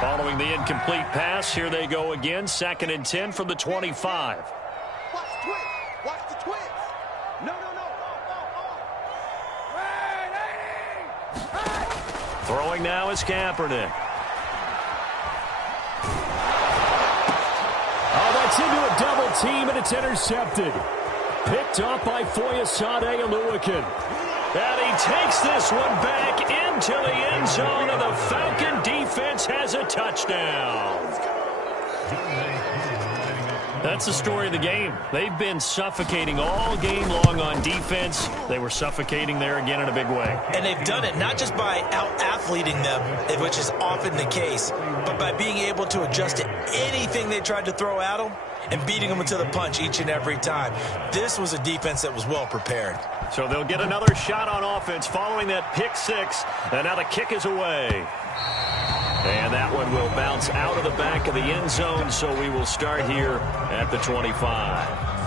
Following the incomplete pass, here they go again. 2nd and 10 from the 25. Watch the twist. Watch the twist. No. Throwing now is Kaepernick. Oh, that's into a double team, and it's intercepted. Picked up by Foyesade Oluwakin. And he takes this one back into the end zone, and the Falcon defense has a touchdown. That's the story of the game. They've been suffocating all game long on defense. They were suffocating there again in a big way. And they've done it not just by out-athleting them, which is often the case, but by being able to adjust to anything they tried to throw at them and beating them to the punch each and every time. This was a defense that was well prepared. So they'll get another shot on offense following that pick six. And now the kick is away. And that one will bounce out of the back of the end zone, so we will start here at the 25.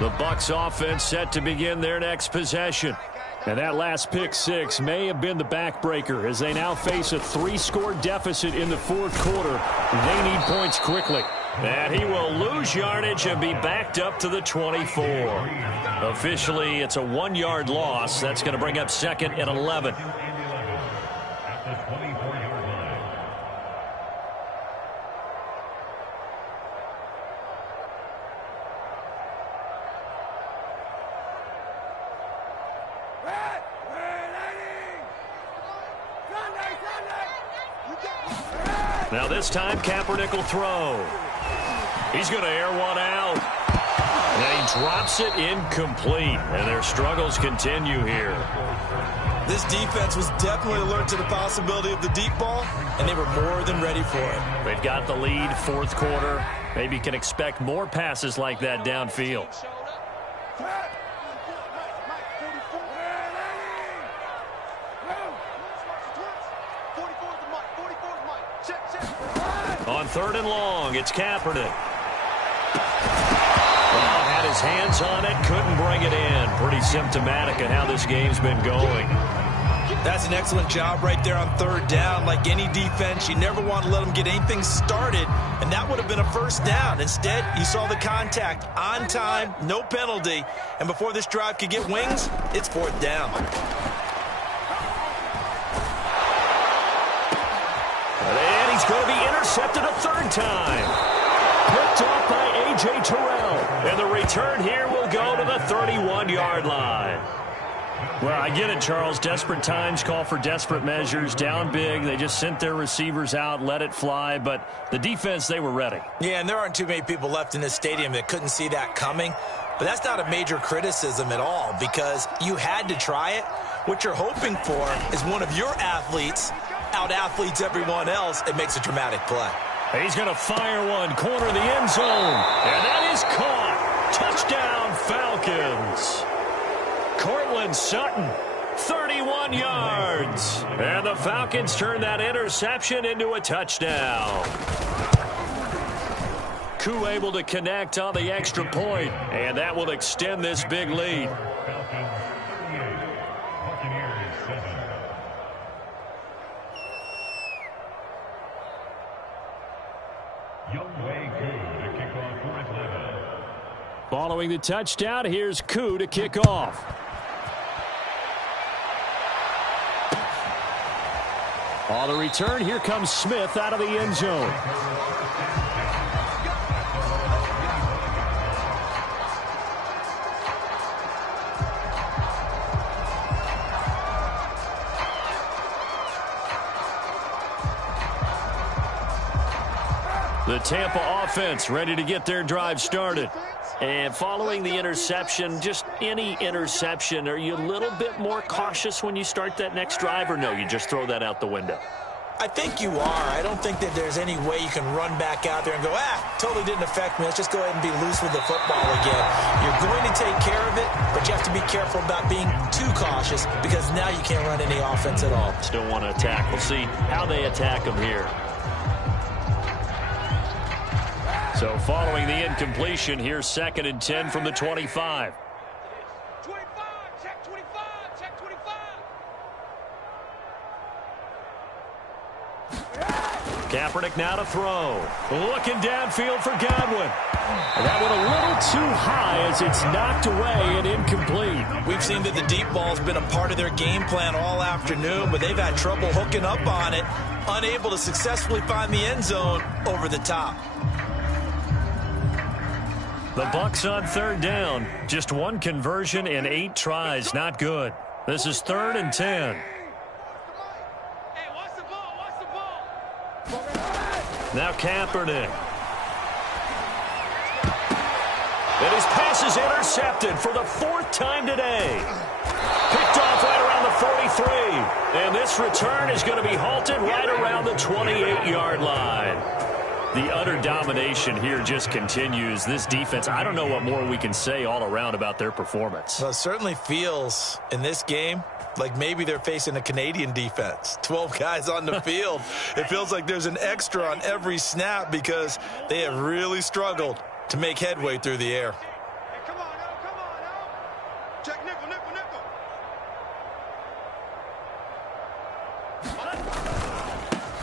The Bucs offense set to begin their next possession. And that last pick six may have been the backbreaker as they now face a 3-score deficit in the fourth quarter. They need points quickly. And he will lose yardage and be backed up to the 24. Officially, it's a 1-yard loss. That's going to bring up 2nd and 11. Now this time, Kaepernick will throw. He's going to air one out. And he drops it incomplete. And their struggles continue here. This defense was definitely alert to the possibility of the deep ball, and they were more than ready for it. They've got the lead, fourth quarter. Maybe can expect more passes like that downfield. On 3rd and long, it's Kaepernick. Oh, had his hands on it, couldn't bring it in. Pretty symptomatic of how this game's been going. That's an excellent job right there on 3rd down. Like any defense, you never want to let them get anything started, and that would have been a first down. Instead, you saw the contact on time, no penalty, and before this drive could get wings, it's 4th down. And he's going to be intercepted a 3rd time. Picked off by A.J. Terrell. And the return here will go to the 31-yard line. Well, I get it, Charles. Desperate times call for desperate measures. Down big. They just sent their receivers out, let it fly. But the defense, they were ready. Yeah, and there aren't too many people left in this stadium that couldn't see that coming. But that's not a major criticism at all because you had to try it. What you're hoping for is one of your athletes out-athletes everyone else. It makes a dramatic play. He's going to fire one, corner of the end zone. And that is caught. Touchdown, Falcons. Cortland Sutton, 31 yards. And the Falcons turn that interception into a touchdown. Koo able to connect on the extra point, and that will extend this big lead. Following the touchdown, here's Koo to kick off. On the return, here comes Smith out of the end zone. The Tampa offense ready to get their drive started. And following the interception, just any interception, are you a little bit more cautious when you start that next drive, or no, you just throw that out the window? I think you are. I don't think that there's any way you can run back out there and go, totally didn't affect me. Let's just go ahead and be loose with the football again. You're going to take care of it, but you have to be careful about being too cautious because now you can't run any offense at all. Still want to attack. We'll see how they attack them here. So following the incompletion, here's 2nd and 10 from the 25. 25, check 25, check 25. Kaepernick now to throw. Looking downfield for Godwin. That one a little too high as it's knocked away and incomplete. We've seen that the deep ball's been a part of their game plan all afternoon, but they've had trouble hooking up on it, unable to successfully find the end zone over the top. The Bucs on 3rd down. Just one conversion in 8 tries. Not good. This is 3rd and 10. Hey, watch the ball, watch the ball. Now Kaepernick. And his pass is intercepted for the 4th time today. Picked off right around the 43. And this return is going to be halted right around the 28-yard line. The utter domination here just continues. This defense, I don't know what more we can say all around about their performance. Well, it certainly feels in this game like maybe they're facing a Canadian defense. 12 guys on the field. It feels like there's an extra on every snap because they have really struggled to make headway through the air. Hey, come on now. Check nickel, nickel, nickel.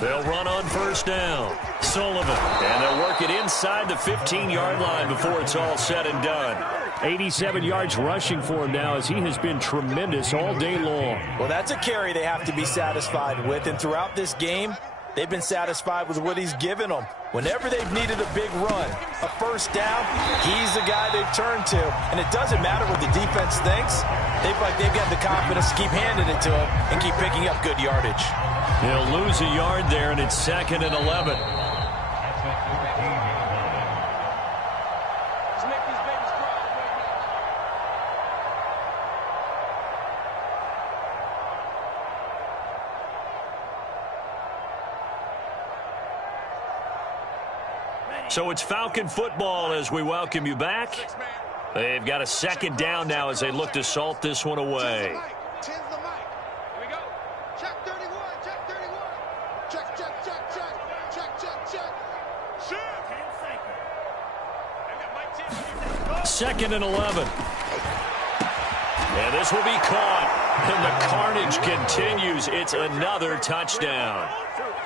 They'll run on 1st down. Sullivan. And they'll work it inside the 15-yard line before it's all said and done. 87 yards rushing for him now as he has been tremendous all day long. Well, that's a carry they have to be satisfied with. And throughout this game, they've been satisfied with what he's given them. Whenever they've needed a big run, a 1st down, he's the guy they've turned to. And it doesn't matter what the defense thinks. They've got the confidence to keep handing it to him and keep picking up good yardage. He'll lose a yard there, and it's 2nd and 11. So it's Falcon football as we welcome you back. They've got a 2nd down now as they look to salt this one away. Second and 11. And this will be caught. And the carnage continues. It's another touchdown.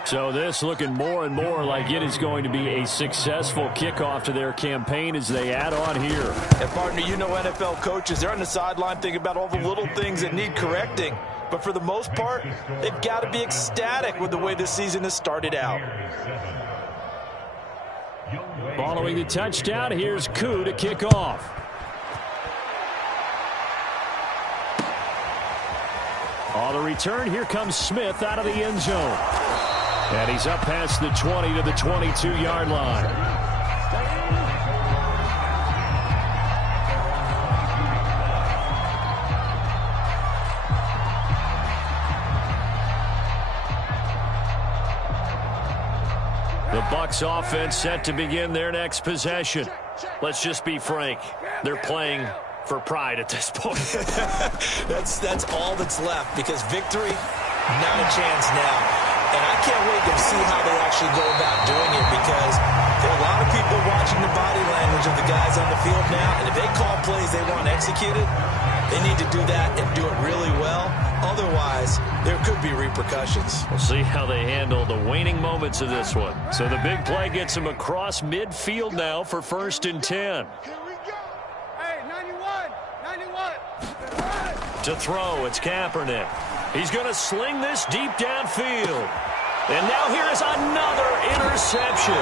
So this looking more and more like it is going to be a successful kickoff to their campaign as they add on here. And partner, you know NFL coaches, they're on the sideline thinking about all the little things that need correcting. But for the most part, they've got to be ecstatic with the way this season has started out. Following the touchdown, here's Koo to kick off. On the return, here comes Smith out of the end zone. And he's up past the 20 to the 22-yard line. Bucs offense set to begin their next possession. Let's just be frank. They're playing for pride at this point. That's all that's left, because victory, not a chance now. And I can't wait to see how they actually go about doing it, because there are a lot of people watching the body language of the guys on the field now, and if they call plays they want executed, they need to do that and do it really well. Otherwise, there could be repercussions. We'll see how they handle the waning moments of this one. So the big play gets him across midfield now for 1st and 10. Here we go. Hey, 91. To throw, it's Kaepernick. He's going to sling this deep downfield. And now here is another interception.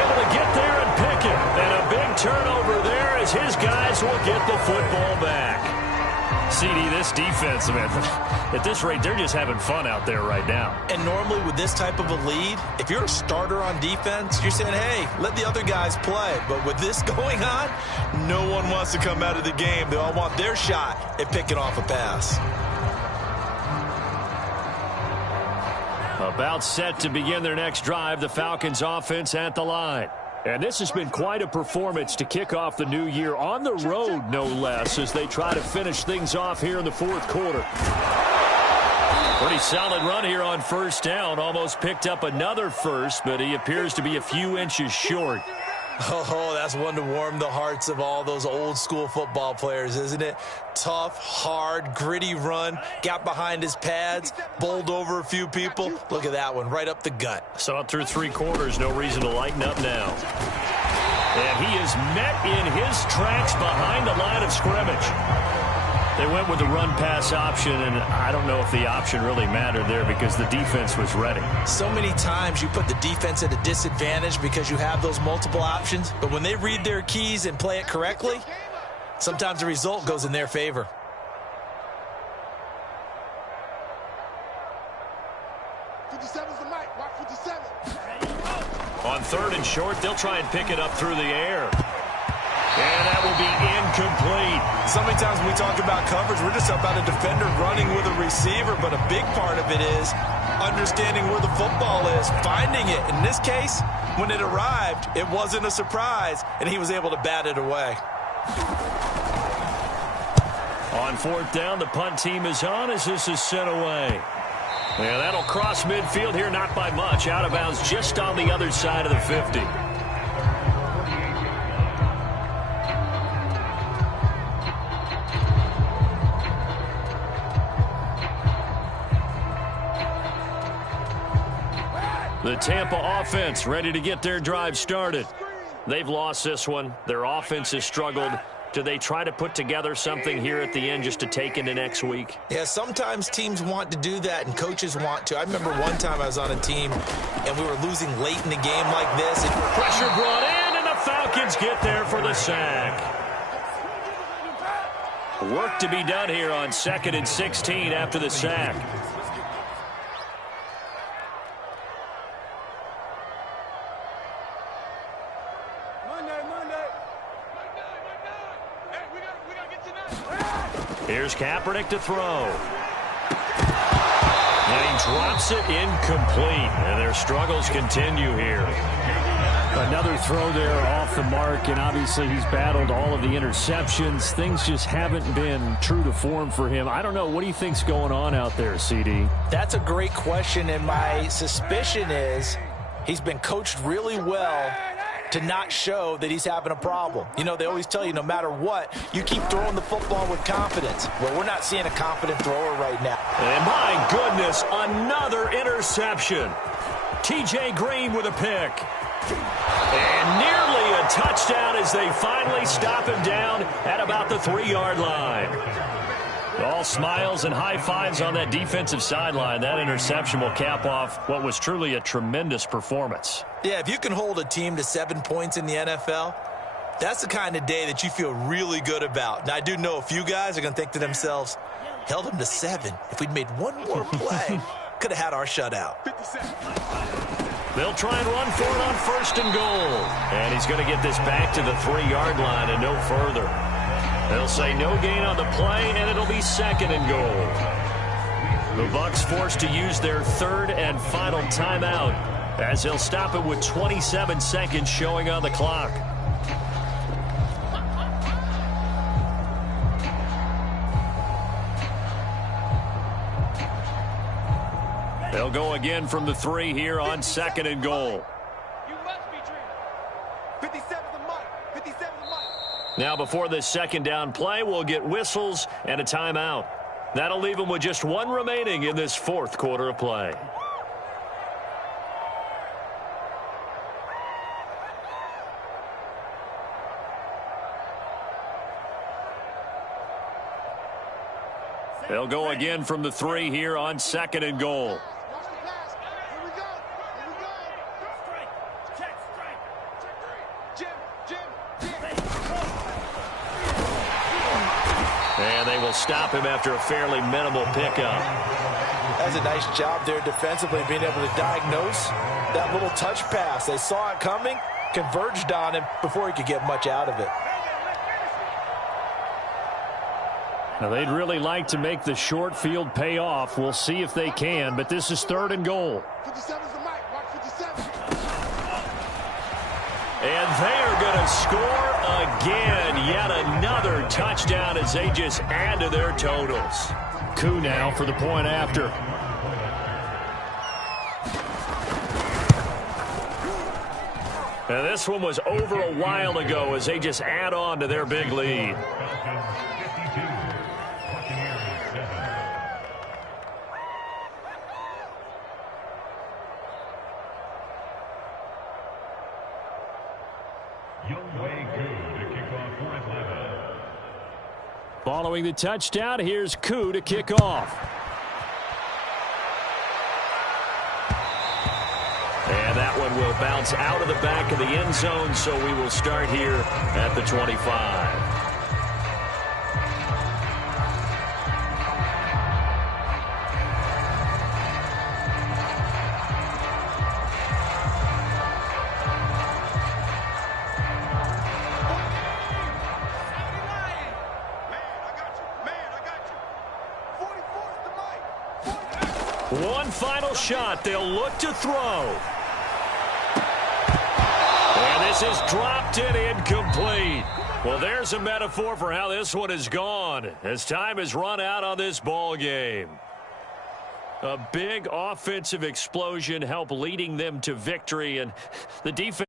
Able to get there and pick it. And a big turnover there as his guys will get the football back. CD, this defense, man, at this rate, they're just having fun out there right now. And normally with this type of a lead, if you're a starter on defense, you're saying, hey, let the other guys play. But with this going on, no one wants to come out of the game. They all want their shot at picking off a pass. About set to begin their next drive, the Falcons offense at the line. And this has been quite a performance to kick off the new year on the road, no less, as they try to finish things off here in the 4th quarter. Pretty solid run here on 1st down. Almost picked up another first, but he appears to be a few inches short. Oh, that's one to warm the hearts of all those old school football players, isn't it? Tough, hard, gritty run. Got behind his pads, bowled over a few people. Look at that one, right up the gut. Saw it through 3 quarters. No reason to lighten up now. And he is met in his tracks behind the line of scrimmage. They went with the run-pass option, and I don't know if the option really mattered there because the defense was ready. So many times you put the defense at a disadvantage because you have those multiple options, but when they read their keys and play it correctly, sometimes the result goes in their favor. On 3rd and short, they'll try and pick it up through the air. And that will be incomplete. So many times when we talk about coverage, we're just about a defender running with a receiver, but a big part of it is understanding where the football is, finding it. In this case, when it arrived, it wasn't a surprise, and he was able to bat it away. On 4th down, the punt team is on as this is sent away. Yeah, that'll cross midfield here, not by much. Out of bounds just on the other side of the 50. The Tampa offense ready to get their drive started. They've lost this one. Their offense has struggled. Do they try to put together something here at the end just to take into next week? Yeah, sometimes teams want to do that and coaches want to. I remember one time I was on a team and we were losing late in the game like this. Pressure brought in, and the Falcons get there for the sack. Work to be done here on 2nd and 16 after the sack. Here's Kaepernick to throw. And he drops it incomplete. And their struggles continue here. Another throw there off the mark, and obviously he's battled all of the interceptions. Things just haven't been true to form for him. I don't know. What do you think's going on out there, CD? That's a great question, and my suspicion is he's been coached really well to not show that he's having a problem. You know, they always tell you no matter what, you keep throwing the football with confidence. Well, we're not seeing a confident thrower right now. And my goodness, another interception. TJ Green with a pick. And nearly a touchdown as they finally stop him down at about the 3-yard line. All smiles and high fives on that defensive sideline. That interception will cap off what was truly a tremendous performance. Yeah, if you can hold a team to 7 points in the NFL, that's the kind of day that you feel really good about. Now, I do know a few guys are going to think to themselves, held them to 7. If we'd made one more play, could have had our shutout. They'll try and run for it on 1st and goal. And he's going to get this back to the 3-yard line and no further. They'll say no gain on the play, and it'll be 2nd and goal. The Bucs forced to use their 3rd and final timeout as he'll stop it with 27 seconds showing on the clock. They'll go again from the 3 here on 2nd and goal. You must be dreaming. 57 the mic. 57 the mic. Now before this 2nd down play, we'll get whistles and a timeout. That'll leave them with just 1 remaining in this 4th quarter of play. They'll go again from the 3 here on 2nd and goal. Watch the pass. Here we go. Here we go. Strike. Check. Jim. And they will stop him after a fairly minimal pickup. That's a nice job there defensively, being able to diagnose that little touch pass. They saw it coming, converged on him before he could get much out of it. Now, they'd really like to make the short field pay off. We'll see if they can, but this is 3rd and goal. 57's the mic. Watch 57. And they are going to score again. Yet another touchdown as they just add to their totals. Koo now for the point after. And this one was over a while ago as they just add on to their big lead. Following the touchdown, here's Koo to kick off. And that one will bounce out of the back of the end zone, so we will start here at the 25. One final shot. They'll look to throw. And this is dropped and incomplete. Well, there's a metaphor for how this one has gone as time has run out on this ball game. A big offensive explosion helped leading them to victory, and the defense